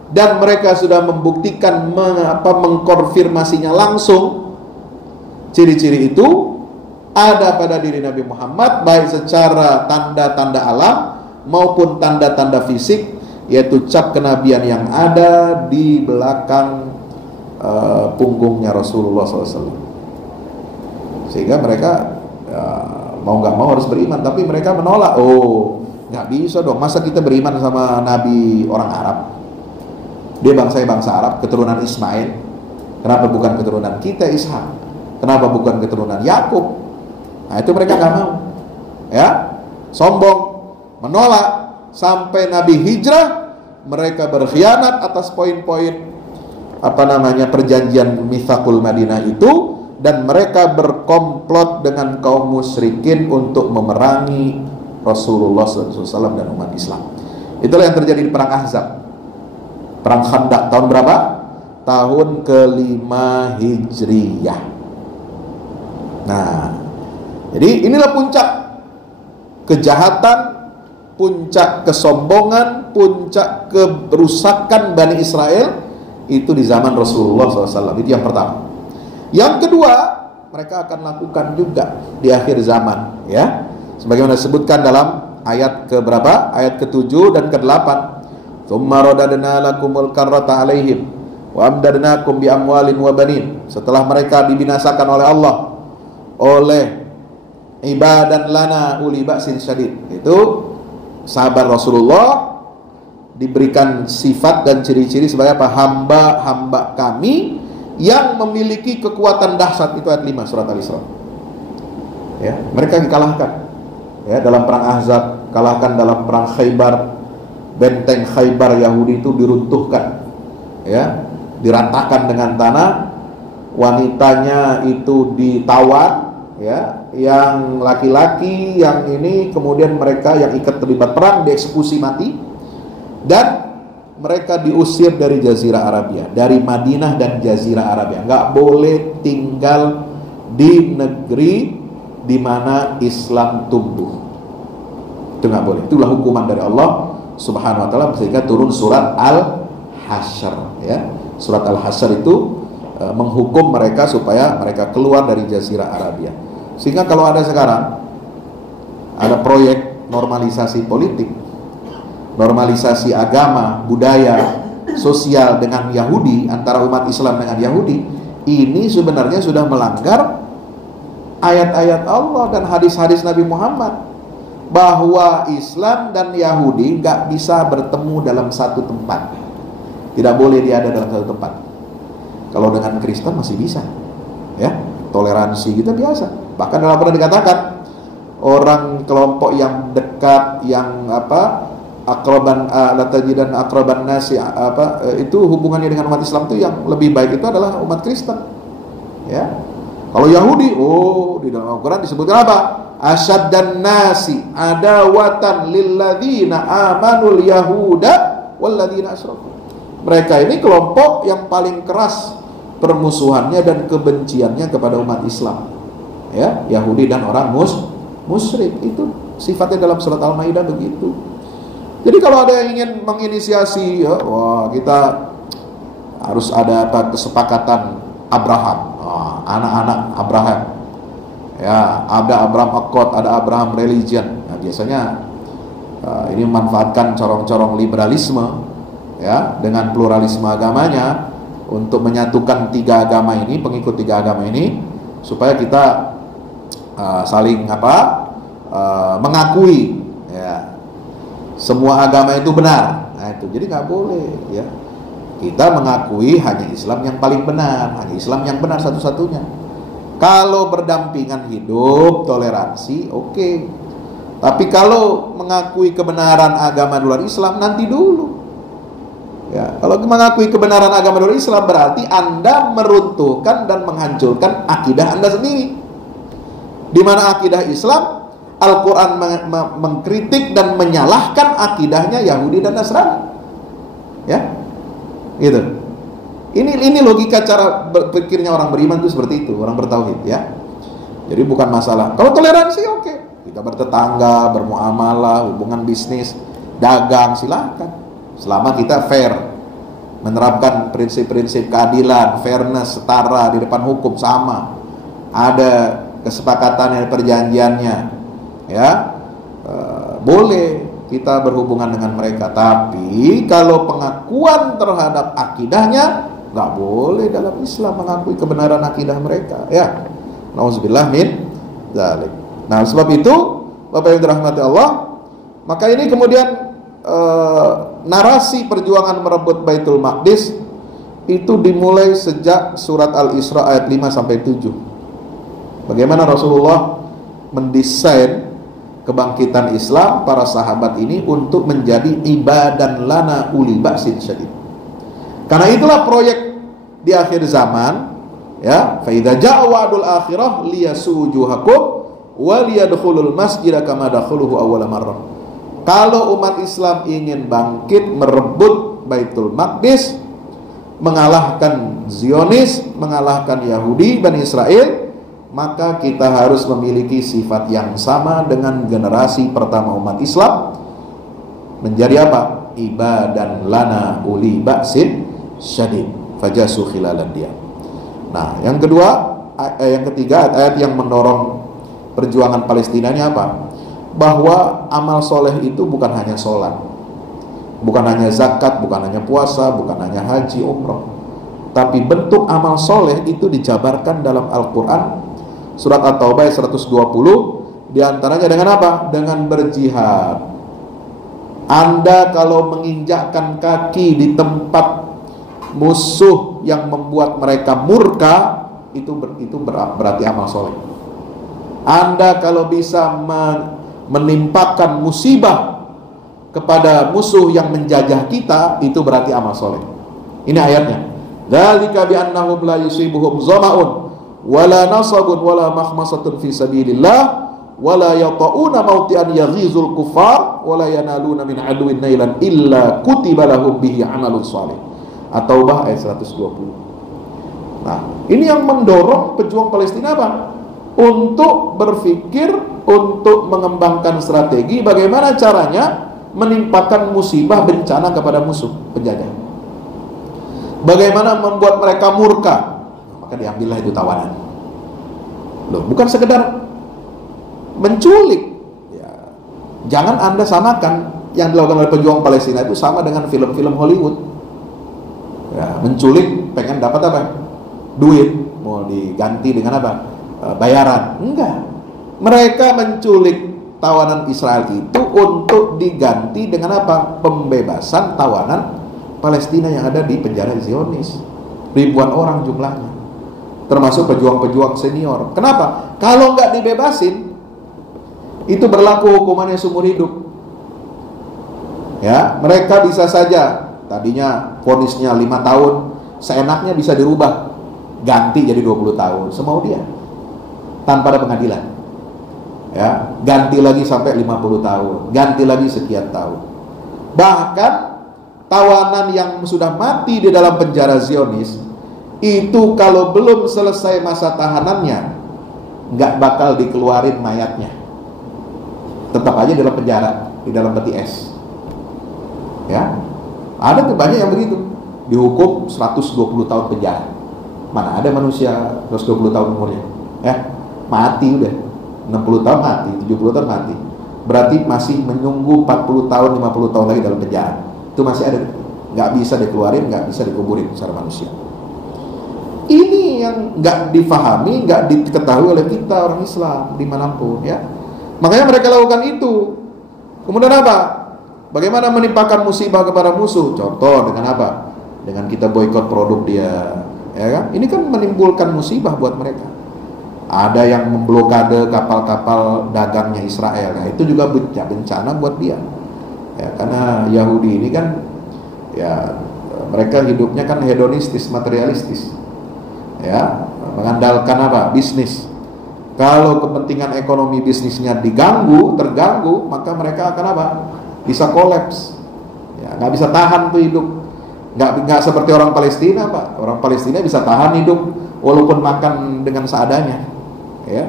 dan mereka sudah membuktikan, mengkonfirmasinya langsung. Ciri-ciri itu ada pada diri Nabi Muhammad, baik secara tanda-tanda alam maupun tanda-tanda fisik, yaitu cap kenabian yang ada di belakang punggungnya Rasulullah SAW. Sehingga mereka mau nggak mau harus beriman, tapi mereka menolak. Oh, nggak bisa dong, masa kita beriman sama Nabi orang Arab? Dia bangsa Arab, keturunan Ismail. Kenapa bukan keturunan kita Ishak? Kenapa bukan keturunan Yakub? Nah, itu mereka nggak mau, ya, sombong, menolak. Sampai Nabi hijrah, mereka berkhianat atas poin-poin perjanjian Mitsaqul Madinah itu, dan mereka berkomplot dengan kaum musyrikin untuk memerangi Rasulullah SAW dan umat Islam. Itulah yang terjadi di perang Ahzab, perang Khandaq, tahun berapa? Tahun ke-5 Hijriyah. Nah, jadi inilah puncak kejahatan, puncak kesombongan, puncak kerusakan Bani Israel itu di zaman Rasulullah SAW. Itu yang pertama. Yang kedua, mereka akan lakukan juga di akhir zaman, ya, sebagaimana disebutkan dalam ayat keberapa? Ayat ke-7 dan ke-8. Tsumma radadna lakumul karrata alaihim wa amdadnakum bi amwalin wa banin. Setelah mereka dibinasakan oleh Allah, oleh ibadan lana uli ba'sin syadid, itu sahabat Rasulullah diberikan sifat dan ciri-ciri sebagai apa? Hamba-hamba kami yang memiliki kekuatan dahsyat. Itu ayat 5 surat Al-Isra. Ya, mereka dikalahkan, ya, dalam perang Ahzab, kalahkan dalam perang Khaybar. Benteng Khaybar Yahudi itu diruntuhkan, ya, diratakan dengan tanah. Wanitanya itu ditawan, ya, yang laki-laki yang ini kemudian mereka yang ikut terlibat perang dieksekusi mati, dan mereka diusir dari Jazirah Arabia, dari Madinah dan Jazirah Arabia. Nggak boleh tinggal di negeri di mana Islam tumbuh. Itu nggak boleh. Itulah hukuman dari Allah Subhanahu wa Ta'ala, sehingga turun surat Al-Hasyr. Ya, surat Al-Hasyr itu menghukum mereka supaya mereka keluar dari Jazirah Arabia. Sehingga kalau ada sekarang ada proyek normalisasi politik, normalisasi agama, budaya, sosial dengan Yahudi, antara umat Islam dengan Yahudi, ini sebenarnya sudah melanggar ayat-ayat Allah dan hadis-hadis Nabi Muhammad. bahwa Islam dan Yahudi nggak bisa bertemu dalam satu tempat. Tidak boleh dia ada dalam satu tempat. Kalau dengan Kristen masih bisa, ya, toleransi kita biasa. Bahkan dalam Al-Quran dikatakan orang kelompok yang dekat, yang akraban latajidan akraban nasi itu hubungannya dengan umat Islam itu yang lebih baik itu adalah umat Kristen. Ya. Kalau Yahudi, di dalam Al-Quran disebutkan apa? Asyaddan nasi adawatan lilladzina amanul yahuda walladzina asyraku. Mereka ini kelompok yang paling keras permusuhannya dan kebenciannya kepada umat Islam. Ya, Yahudi dan orang musyrik, itu sifatnya dalam surat Al-Maidah begitu. Jadi kalau ada yang ingin menginisiasi, kita harus ada kesepakatan Abraham, anak-anak Abraham, ya, ada Abraham Accord, ada Abraham Religion. Nah, biasanya ini memanfaatkan corong-corong liberalisme, ya, dengan pluralisme agamanya untuk menyatukan tiga agama ini, pengikut tiga agama ini, supaya kita saling mengakui, ya, semua agama itu benar. Nah, itu jadi nggak boleh, ya. Kita mengakui hanya Islam yang paling benar, hanya Islam yang benar satu-satunya. Kalau berdampingan hidup, toleransi, oke. Tapi kalau mengakui kebenaran agama luar Islam, nanti dulu. Ya, kalau mengakui kebenaran agama luar Islam berarti Anda meruntuhkan dan menghancurkan akidah Anda sendiri. Di mana akidah Islam, Al-Quran mengkritik dan menyalahkan akidahnya Yahudi dan Nasrani. Ya, gitu. Ini logika cara berpikirnya orang beriman itu seperti itu, orang bertauhid, ya. Jadi bukan masalah. Kalau toleransi oke. Kita bertetangga, bermuamalah, hubungan bisnis, dagang, silakan. Selama kita fair, menerapkan prinsip-prinsip keadilan, fairness, setara di depan hukum, sama. Ada kesepakatannya, perjanjiannya, ya, boleh kita berhubungan dengan mereka. Tapi kalau pengakuan terhadap akidahnya, nggak boleh dalam Islam mengakui kebenaran akidah mereka, ya. Nauzubillah min dzalik. Nah, sebab itu Bapak yang dirahmati Allah, maka ini kemudian narasi perjuangan merebut Baitul Maqdis itu dimulai sejak surat Al-Isra ayat 5 sampai 7. Bagaimana Rasulullah mendesain kebangkitan Islam para sahabat ini untuk menjadi ibadan lana uli ba'sin syadid. Karena itulah proyek di akhir zaman, ya, fa idza ja'a wa'dul akhirah liyasujuhakum wa liyadkhulul masjida kama dakhuluhu awwala marrah. Kalau umat Islam ingin bangkit merebut Baitul Maqdis, mengalahkan Zionis, mengalahkan Yahudi Bani Israel, maka kita harus memiliki sifat yang sama dengan generasi pertama umat Islam. Menjadi apa? Ibadan lana uli ba'sin syadid fajasu khilalad dia. Nah, yang ketiga ayat yang mendorong perjuangan Palestina ini apa? Bahwa amal soleh itu bukan hanya sholat, bukan hanya zakat, bukan hanya puasa, bukan hanya haji, umroh, tapi bentuk amal soleh itu dijabarkan dalam Al-Quran. Surat At-Taubah 120, diantaranya dengan apa? Dengan berjihad. Anda kalau menginjakkan kaki di tempat musuh yang membuat mereka murka, itu berarti amal soleh. Anda kalau bisa menimpakan musibah kepada musuh yang menjajah kita, itu berarti amal soleh. Ini ayatnya. Dzalika bi annahum la yusibuhum zama'un wala nasabun wala makhmasatun fi sabilillah wala yata'una mawti'an yaghizul kuffar wala yanaluna min aduwin nailan illa kutiba lahum bihi amalun salih. At-Taubah ayat 120. Nah, ini yang mendorong pejuang Palestina apa? Untuk berpikir, untuk mengembangkan strategi bagaimana caranya menimpakan musibah bencana kepada musuh penjajah. Bagaimana membuat mereka murka, maka diambillah itu tawanan. Loh, bukan sekedar menculik. Ya, jangan Anda samakan yang dilakukan oleh pejuang Palestina itu sama dengan film-film Hollywood. Ya, menculik pengen dapat apa? Duit, mau diganti dengan apa? Bayaran. Enggak. Mereka menculik tawanan Israel itu untuk diganti dengan apa? Pembebasan tawanan Palestina yang ada di penjara Zionis. Ribuan orang jumlahnya, termasuk pejuang-pejuang senior. Kenapa? Kalau nggak dibebasin, itu berlaku hukumannya seumur hidup. Ya, mereka bisa saja tadinya vonisnya 5 tahun, seenaknya bisa dirubah, ganti jadi 20 tahun, semau dia, tanpa ada pengadilan. Ya, ganti lagi sampai 50 tahun, ganti lagi sekian tahun. Bahkan tawanan yang sudah mati di dalam penjara Zionis itu kalau belum selesai masa tahanannya nggak bakal dikeluarin mayatnya, tetap aja dalam penjara, di dalam peti es. Ya, ada tuh banyak yang begitu, dihukum 120 tahun penjara. Mana ada manusia 120 tahun umurnya? Mati udah, 60 tahun mati, 70 tahun mati. Berarti masih menunggu 40 tahun, 50 tahun lagi dalam penjara. Itu masih ada, nggak bisa dikeluarin, nggak bisa dikuburin secara manusia. Ini yang nggak difahami, nggak diketahui oleh kita orang Islam dimanapun, ya. Makanya mereka lakukan itu. Kemudian apa? Bagaimana menimpakan musibah kepada musuh? Contoh dengan apa? Dengan kita boikot produk dia, ya kan? Ini kan menimbulkan musibah buat mereka. Ada yang memblokade kapal-kapal dagangnya Israel. Nah, itu juga bencana buat dia. Ya, karena Yahudi ini kan, ya, mereka hidupnya kan hedonistis, materialistis. Ya, mengandalkan apa? Bisnis. Kalau kepentingan ekonomi bisnisnya terganggu, maka mereka akan apa? Bisa kolaps. Ya, nggak bisa tahan tuh hidup. Nggak seperti orang Palestina, Pak. Orang Palestina bisa tahan hidup walaupun makan dengan seadanya. Ya,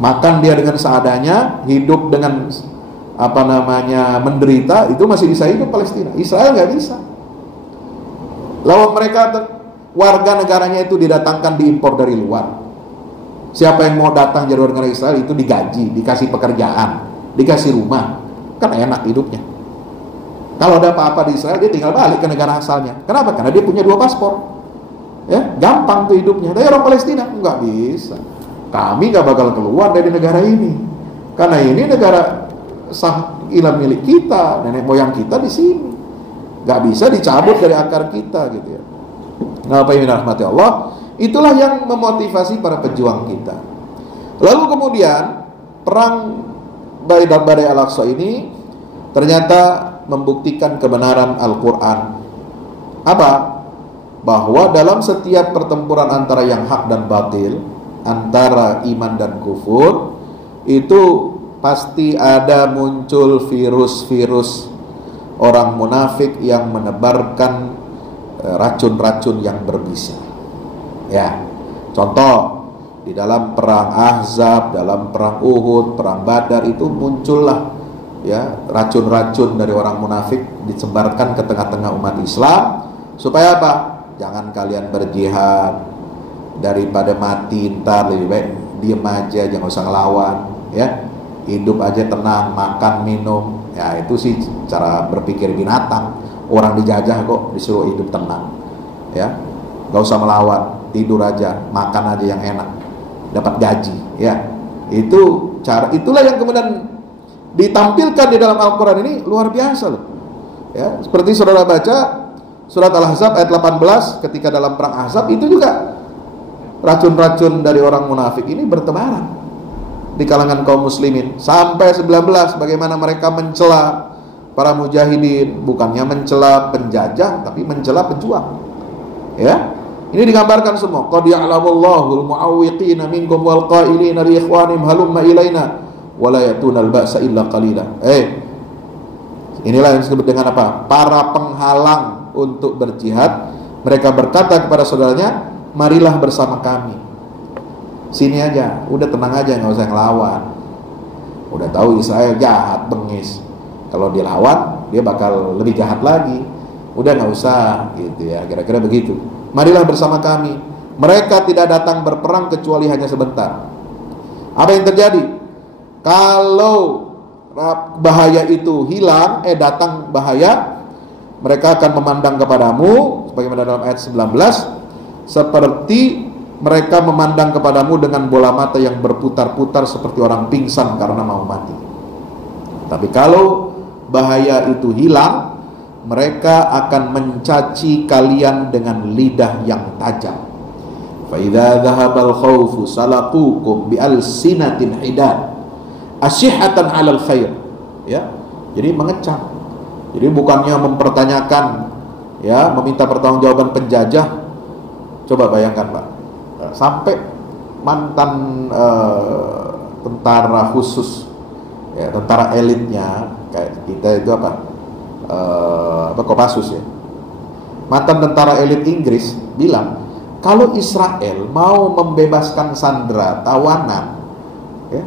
makan dia dengan seadanya, hidup dengan menderita, itu masih bisa hidup Palestina. Israel nggak bisa. Lawan mereka, warga negaranya itu didatangkan, diimpor dari luar. Siapa yang mau datang jadi warga negara Israel itu digaji, dikasih pekerjaan, dikasih rumah, kan enak hidupnya. Kalau ada apa-apa di Israel, dia tinggal balik ke negara asalnya. Kenapa? Karena dia punya 2 paspor. Ya, gampang tuh hidupnya. Tapi orang Palestina nggak bisa. Kami nggak bakal keluar dari negara ini, karena ini negara sah ilam milik kita, nenek moyang kita di sini, nggak bisa dicabut dari akar kita, gitu ya. Nah, Bapak Ibu rahmati Allah, itulah yang memotivasi para pejuang kita. Lalu kemudian perang Badai Al-Aqsa ini ternyata membuktikan kebenaran Al-Quran. Apa? Bahwa dalam setiap pertempuran antara yang hak dan batil, antara iman dan kufur, itu pasti ada muncul virus-virus orang munafik yang menebarkan racun-racun yang berbisa. Ya, contoh di dalam perang Ahzab, dalam perang Uhud, perang Badar, itu muncullah ya racun-racun dari orang munafik disebarkan ke tengah-tengah umat Islam supaya apa? Jangan kalian berjihad, daripada mati ntar lebih baik diem aja, jangan usah ngelawan, ya. Hidup aja tenang, makan minum. Ya, itu sih cara berpikir binatang. Orang dijajah kok disuruh hidup tenang, ya. Gak usah melawan, tidur aja, makan aja yang enak, dapat gaji, ya. Itu cara, itulah yang kemudian ditampilkan di dalam Al-Quran ini luar biasa loh. Ya, seperti saudara baca surat Al-Ahzab ayat 18, ketika dalam perang Ahzab itu juga racun-racun dari orang munafik ini bertebaran di kalangan kaum muslimin sampai 19, bagaimana mereka mencela para mujahidin, bukannya mencela penjajah tapi mencela pejuang. Ya, ini digambarkan semua. Qad ya'lamullahu al-mu'awwiqina minkum wal qailina li ikhwanihim halumma ilaina wa la yatunal ba'sa illa qalila. Inilah yang disebut dengan apa? Para penghalang untuk berjihad. Mereka berkata kepada saudaranya, marilah bersama kami. Sini aja, udah tenang aja, nggak usah ngelawan. Udah tahu Israel jahat, bengis. Kalau dia lawan, dia bakal lebih jahat lagi. Udah nggak usah, gitu ya. Kira-kira begitu. Marilah bersama kami. Mereka tidak datang berperang kecuali hanya sebentar. Apa yang terjadi? Kalau bahaya itu hilang, datang bahaya, mereka akan memandang kepadamu, sebagaimana dalam ayat 19, seperti mereka memandang kepadamu dengan bola mata yang berputar-putar seperti orang pingsan karena mau mati. Tapi kalau bahaya itu hilang, mereka akan mencaci kalian dengan lidah yang tajam. Fa idza dhahabal khaufu salaqukum bi alsinatin hidad asyihatan 'alal khair. Ya. Jadi mengecam. Jadi bukannya mempertanyakan, ya, meminta pertanggungjawaban penjajah. Coba bayangkan, Pak. Sampai mantan tentara khusus, ya, tentara elitnya kayak kita itu Kopassus, ya, mantan tentara elit Inggris bilang kalau Israel mau membebaskan sandera tawanan, ya,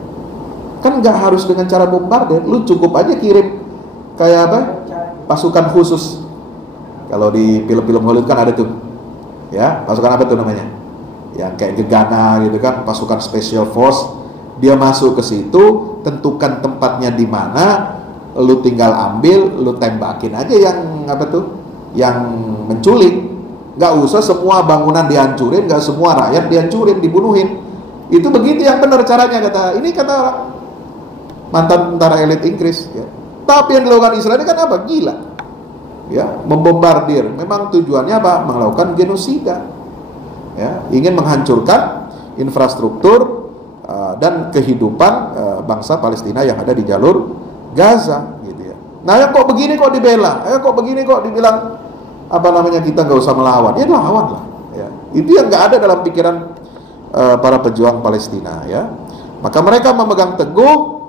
kan nggak harus dengan cara bombardir, lu cukup aja kirim kayak pasukan khusus. Kalau di film-film Hollywood kan ada tuh, ya, pasukan apa tuh namanya, yang kayak Gegana gitu kan, pasukan special force. Dia masuk ke situ, tentukan tempatnya di mana, lu tinggal ambil, lu tembakin aja yang yang menculik. Nggak usah semua bangunan dihancurin, nggak semua rakyat dihancurin, dibunuhin. Itu begitu yang benar caranya, kata orang mantan tentara elit Inggris, ya. Tapi yang dilakukan Israel ini kan apa? Gila, ya, membombardir. Memang tujuannya apa? Melakukan genosida, ya, ingin menghancurkan infrastruktur dan kehidupan bangsa Palestina yang ada di jalur Gaza, gitu ya. Nah, kok begini kok dibela, kok begini kok dibilang kita nggak usah melawan. Ya lawan lah, ya. Itu yang nggak ada dalam pikiran para pejuang Palestina, ya. Maka mereka memegang teguh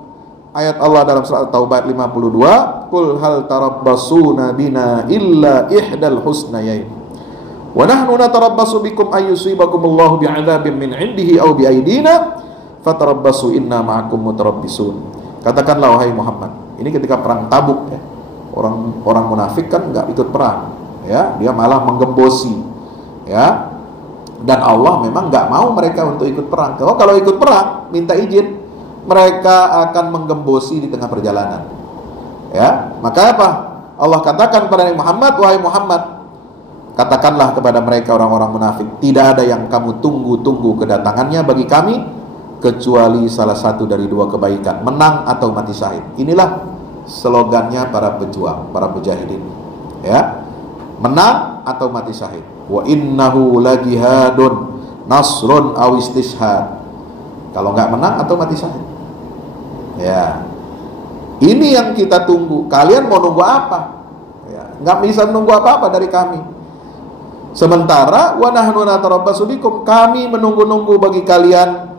ayat Allah dalam surat Taubah 52, qul hal tarabbasuna bina illa ihdal husnayain wa nahnu natarabbasu bikum ayyusibakumullahu bi'adzabin min 'indihi aw bi'aidina fatarabbasu inna ma'akum mutarabbisun. Katakanlah wahai Muhammad, ini ketika perang Tabuk, ya, orang munafik kan nggak ikut perang, ya, dia malah menggembosi, ya, dan Allah memang nggak mau mereka untuk ikut perang. Kalau ikut perang minta izin, mereka akan menggembosi di tengah perjalanan, ya. Maka apa? Allah katakan kepada Muhammad, wahai Muhammad, katakanlah kepada mereka orang-orang munafik, tidak ada yang kamu tunggu-tunggu kedatangannya bagi kami kecuali salah satu dari dua kebaikan, menang atau mati syahid. Inilah slogannya para pejuang, para mujahidin, ya, menang atau mati syahid. Wa innahu lajihadun nasrun aw istishhad. Kalau nggak menang atau mati syahid, ya. Ini yang kita tunggu. Kalian mau nunggu apa? Ya, nggak bisa nunggu apa-apa dari kami. Sementara wa nahnu natarabbasu bikum, kami menunggu-nunggu bagi kalian,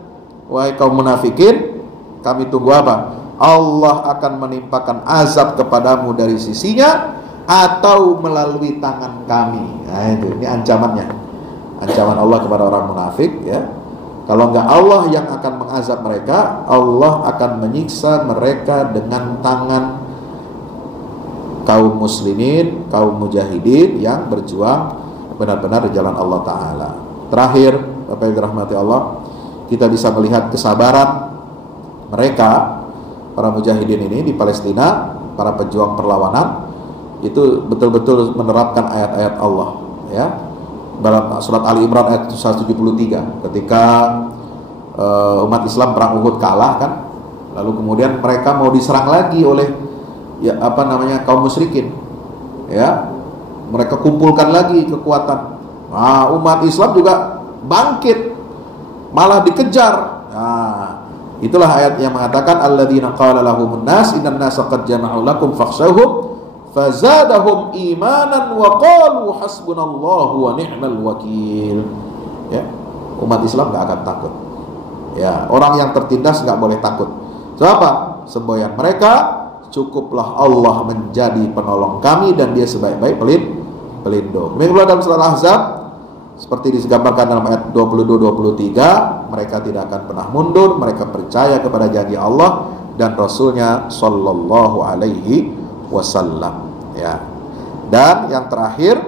wahai kaum munafikin. Kami tunggu apa? Allah akan menimpakan azab kepadamu dari sisinya atau melalui tangan kami. Nah, ini ancamannya, ancaman Allah kepada orang munafik, ya. Kalau enggak Allah yang akan mengazab mereka, Allah akan menyiksa mereka dengan tangan kaum muslimin, kaum mujahidin yang berjuang benar-benar di jalan Allah Ta'ala. Terakhir, Bapak yang dirahmati Allah, kita bisa melihat kesabaran mereka, para mujahidin ini di Palestina, para pejuang perlawanan, itu betul-betul menerapkan ayat-ayat Allah, ya. Dalam surat Ali Imran ayat 173, ketika umat Islam perang Uhud kalah kan, lalu kemudian mereka mau diserang lagi oleh kaum musyrikin, ya. Mereka kumpulkan lagi kekuatan. Nah, umat Islam juga bangkit, malah dikejar. Nah, itulah ayat yang mengatakan alladzina qala lahumun nas innan nasa qad jama'u lakum fakhshawhum fazadahum imanan wa qalu hasbunallahu wa ni'mal wakil. Ya, umat Islam enggak akan takut. Ya, orang yang tertindas enggak boleh takut. Siapa? Semboyan mereka, cukuplah Allah menjadi penolong kami dan dia sebaik-baik pelindung. Demikian pula dalam surat Al-Ahzab, seperti digambarkan dalam ayat 22-23, mereka tidak akan pernah mundur, mereka percaya kepada janji Allah dan Rasulnya sallallahu alaihi wasallam, ya. Dan yang terakhir,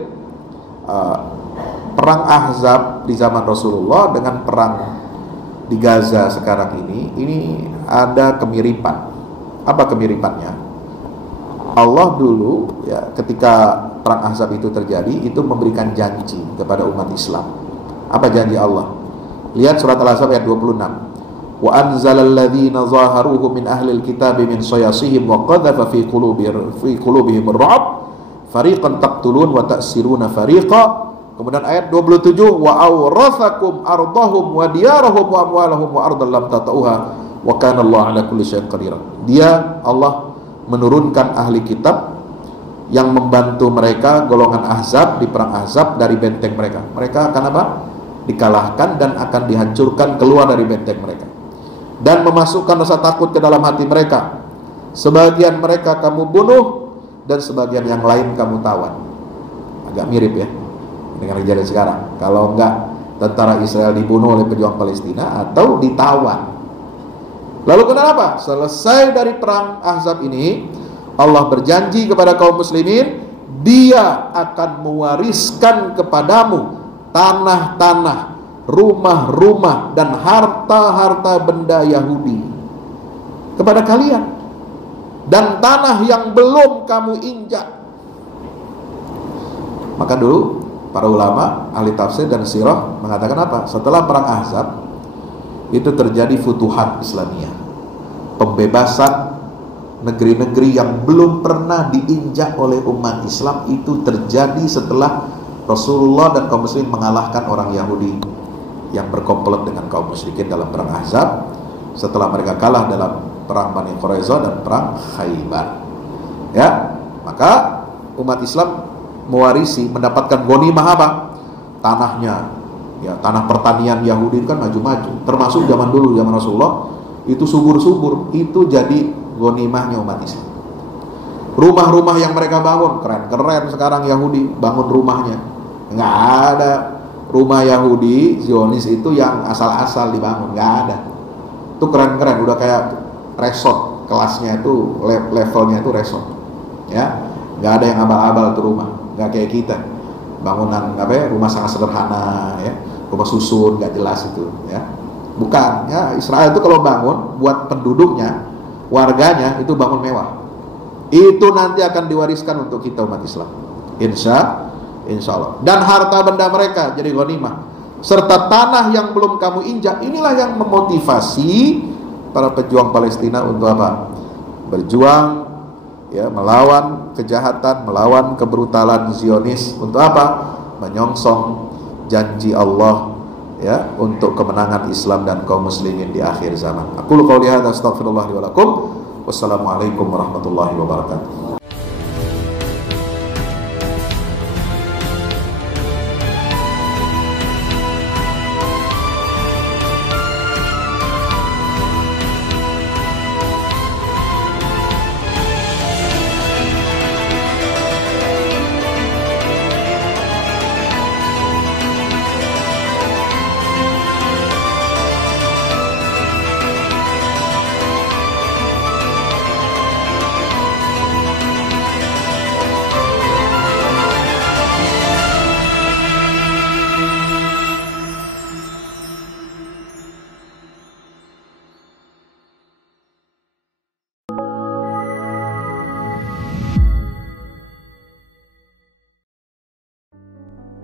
perang Ahzab di zaman Rasulullah dengan perang di Gaza sekarang ini ada kemiripan. Apa kemiripannya? Allah dulu, ya, ketika perang Ahzab itu terjadi, itu memberikan janji kepada umat Islam. Apa janji Allah? Lihat surat Al-Ahzab ayat 26. wa anzalal ladzina zaharuhu min ahlil kitabi min sayasihim wa qadhafa fi qulubihim ar-ru'b fariqan taqtulun wa ta'siruna fariqa. Kemudian ayat 27, wa awrathakum ardahum wa diyarahum wa amwalahum wa ardan lam tata'uha wa kana Allah ala kulli syai'in qadir. Dia Allah menurunkan ahli kitab yang membantu mereka, golongan Ahzab di perang Ahzab, dari benteng mereka. Mereka akan apa? Dikalahkan dan akan dihancurkan keluar dari benteng mereka, dan memasukkan rasa takut ke dalam hati mereka. Sebagian mereka kamu bunuh dan sebagian yang lain kamu tawan. Agak mirip ya dengan kejadian sekarang. Kalau enggak tentara Israel dibunuh oleh pejuang Palestina atau ditawan. Lalu kenapa? Selesai dari perang Ahzab ini, Allah berjanji kepada kaum muslimin, Dia akan mewariskan kepadamu tanah-tanah, rumah-rumah, dan harta-harta benda Yahudi kepada kalian, dan tanah yang belum kamu injak. Maka dulu para ulama, ahli tafsir dan sirah mengatakan apa? Setelah perang Ahzab itu terjadi futuhat Islamiyah, pembebasan negeri-negeri yang belum pernah diinjak oleh umat Islam. Itu terjadi setelah Rasulullah dan kaum muslimin mengalahkan orang Yahudi yang berkomplot dengan kaum musyrikin dalam perang Ahzab, setelah mereka kalah dalam perang Bani Quraiza dan perang Khaybar. Ya, maka umat Islam mewarisi, mendapatkan ghanimah apa? Tanahnya. Ya, tanah pertanian Yahudi kan maju-maju. Termasuk zaman dulu, zaman Rasulullah, itu subur-subur, itu jadi ghanimahnya umat Islam. Rumah-rumah yang mereka bangun keren-keren. Sekarang Yahudi bangun rumahnya, nggak ada rumah Yahudi Zionis itu yang asal-asal dibangun, nggak ada. Itu keren-keren, udah kayak resort, kelasnya itu levelnya itu resort. Ya, nggak ada yang abal-abal tuh rumah, nggak kayak kita bangunan apa ya, rumah sangat sederhana ya, rumah susun nggak jelas itu ya. Bukan ya, Israel itu kalau bangun buat penduduknya, warganya itu bangun mewah. Itu nanti akan diwariskan untuk kita umat Islam, insya Allah. Dan harta benda mereka jadi ghanimah, serta tanah yang belum kamu injak. Inilah yang memotivasi para pejuang Palestina untuk apa? Berjuang ya, melawan kejahatan, melawan kebrutalan Zionis. Untuk apa? Menyongsong janji Allah ya, untuk kemenangan Islam dan kaum muslimin di akhir zaman. Aku qouli hadza astaghfirullah li wa lakum. Wassalamualaikum warahmatullahi wabarakatuh.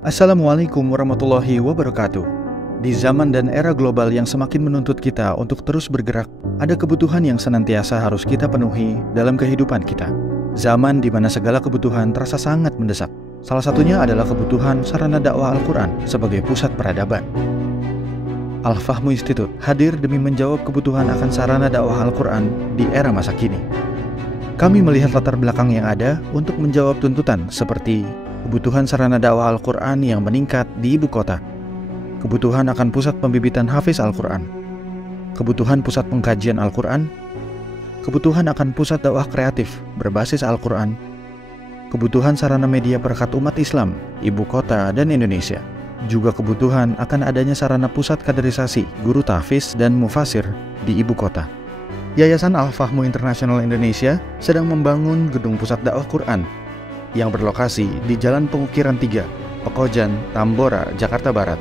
Assalamualaikum warahmatullahi wabarakatuh. Di zaman dan era global yang semakin menuntut kita untuk terus bergerak, ada kebutuhan yang senantiasa harus kita penuhi dalam kehidupan kita. Zaman di mana segala kebutuhan terasa sangat mendesak. Salah satunya adalah kebutuhan sarana dakwah Al-Quran sebagai pusat peradaban. Al-Fahmu Institute hadir demi menjawab kebutuhan akan sarana dakwah Al-Quran di era masa kini. Kami melihat latar belakang yang ada untuk menjawab tuntutan seperti kebutuhan sarana dakwah Al-Quran yang meningkat di ibu kota, kebutuhan akan pusat pembibitan hafiz Al-Quran, kebutuhan pusat pengkajian Al-Quran, kebutuhan akan pusat dakwah kreatif berbasis Al-Quran, kebutuhan sarana media perekat umat Islam, ibu kota dan Indonesia, juga kebutuhan akan adanya sarana pusat kaderisasi guru tahfiz dan mufasir di ibu kota. Yayasan Al-Fahmu International Indonesia sedang membangun gedung pusat dakwah Quran yang berlokasi di Jalan Pengukiran 3, Pekojan, Tambora, Jakarta Barat.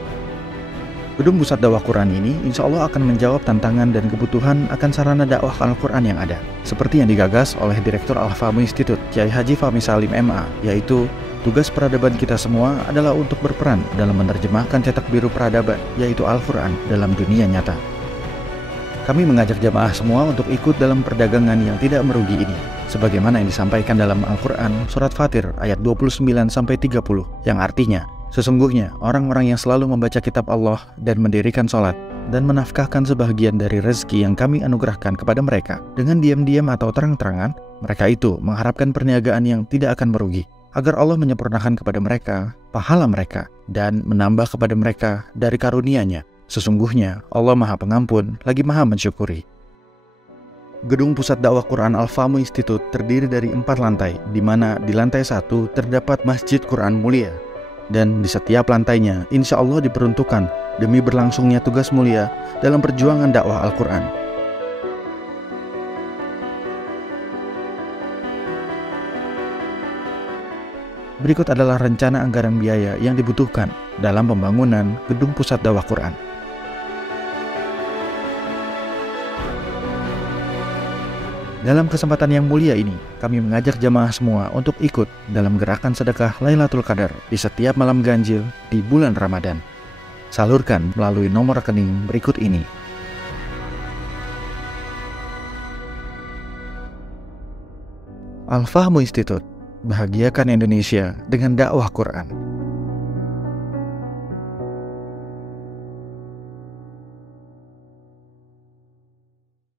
Gedung pusat dakwah Quran ini insya Allah akan menjawab tantangan dan kebutuhan akan sarana dakwah Al-Quran yang ada, seperti yang digagas oleh Direktur Al-Fahmu Institute, Kiai Haji Fahmi Salim MA, yaitu tugas peradaban kita semua adalah untuk berperan dalam menerjemahkan cetak biru peradaban, yaitu Al-Quran dalam dunia nyata. Kami mengajak jamaah semua untuk ikut dalam perdagangan yang tidak merugi ini, sebagaimana yang disampaikan dalam Al-Quran Surat Fatir ayat 29-30, yang artinya, sesungguhnya orang-orang yang selalu membaca kitab Allah dan mendirikan sholat, dan menafkahkan sebahagian dari rezeki yang kami anugerahkan kepada mereka, dengan diam-diam atau terang-terangan, mereka itu mengharapkan perniagaan yang tidak akan merugi, agar Allah menyempurnakan kepada mereka pahala mereka, dan menambah kepada mereka dari karunia-Nya. Sesungguhnya Allah Maha Pengampun lagi Maha Mensyukuri. Gedung Pusat Dakwah Quran Al-Fahmu Institute terdiri dari 4 lantai, di mana di lantai 1 terdapat Masjid Quran Mulia, dan di setiap lantainya insya Allah diperuntukkan demi berlangsungnya tugas mulia dalam perjuangan dakwah Al-Quran. Berikut adalah rencana anggaran biaya yang dibutuhkan dalam pembangunan Gedung Pusat Dakwah Quran. Dalam kesempatan yang mulia ini, kami mengajak jamaah semua untuk ikut dalam gerakan sedekah Lailatul Qadar di setiap malam ganjil di bulan Ramadan. Salurkan melalui nomor rekening berikut ini. Al-Fahmu Institute, bahagiakan Indonesia dengan dakwah Quran.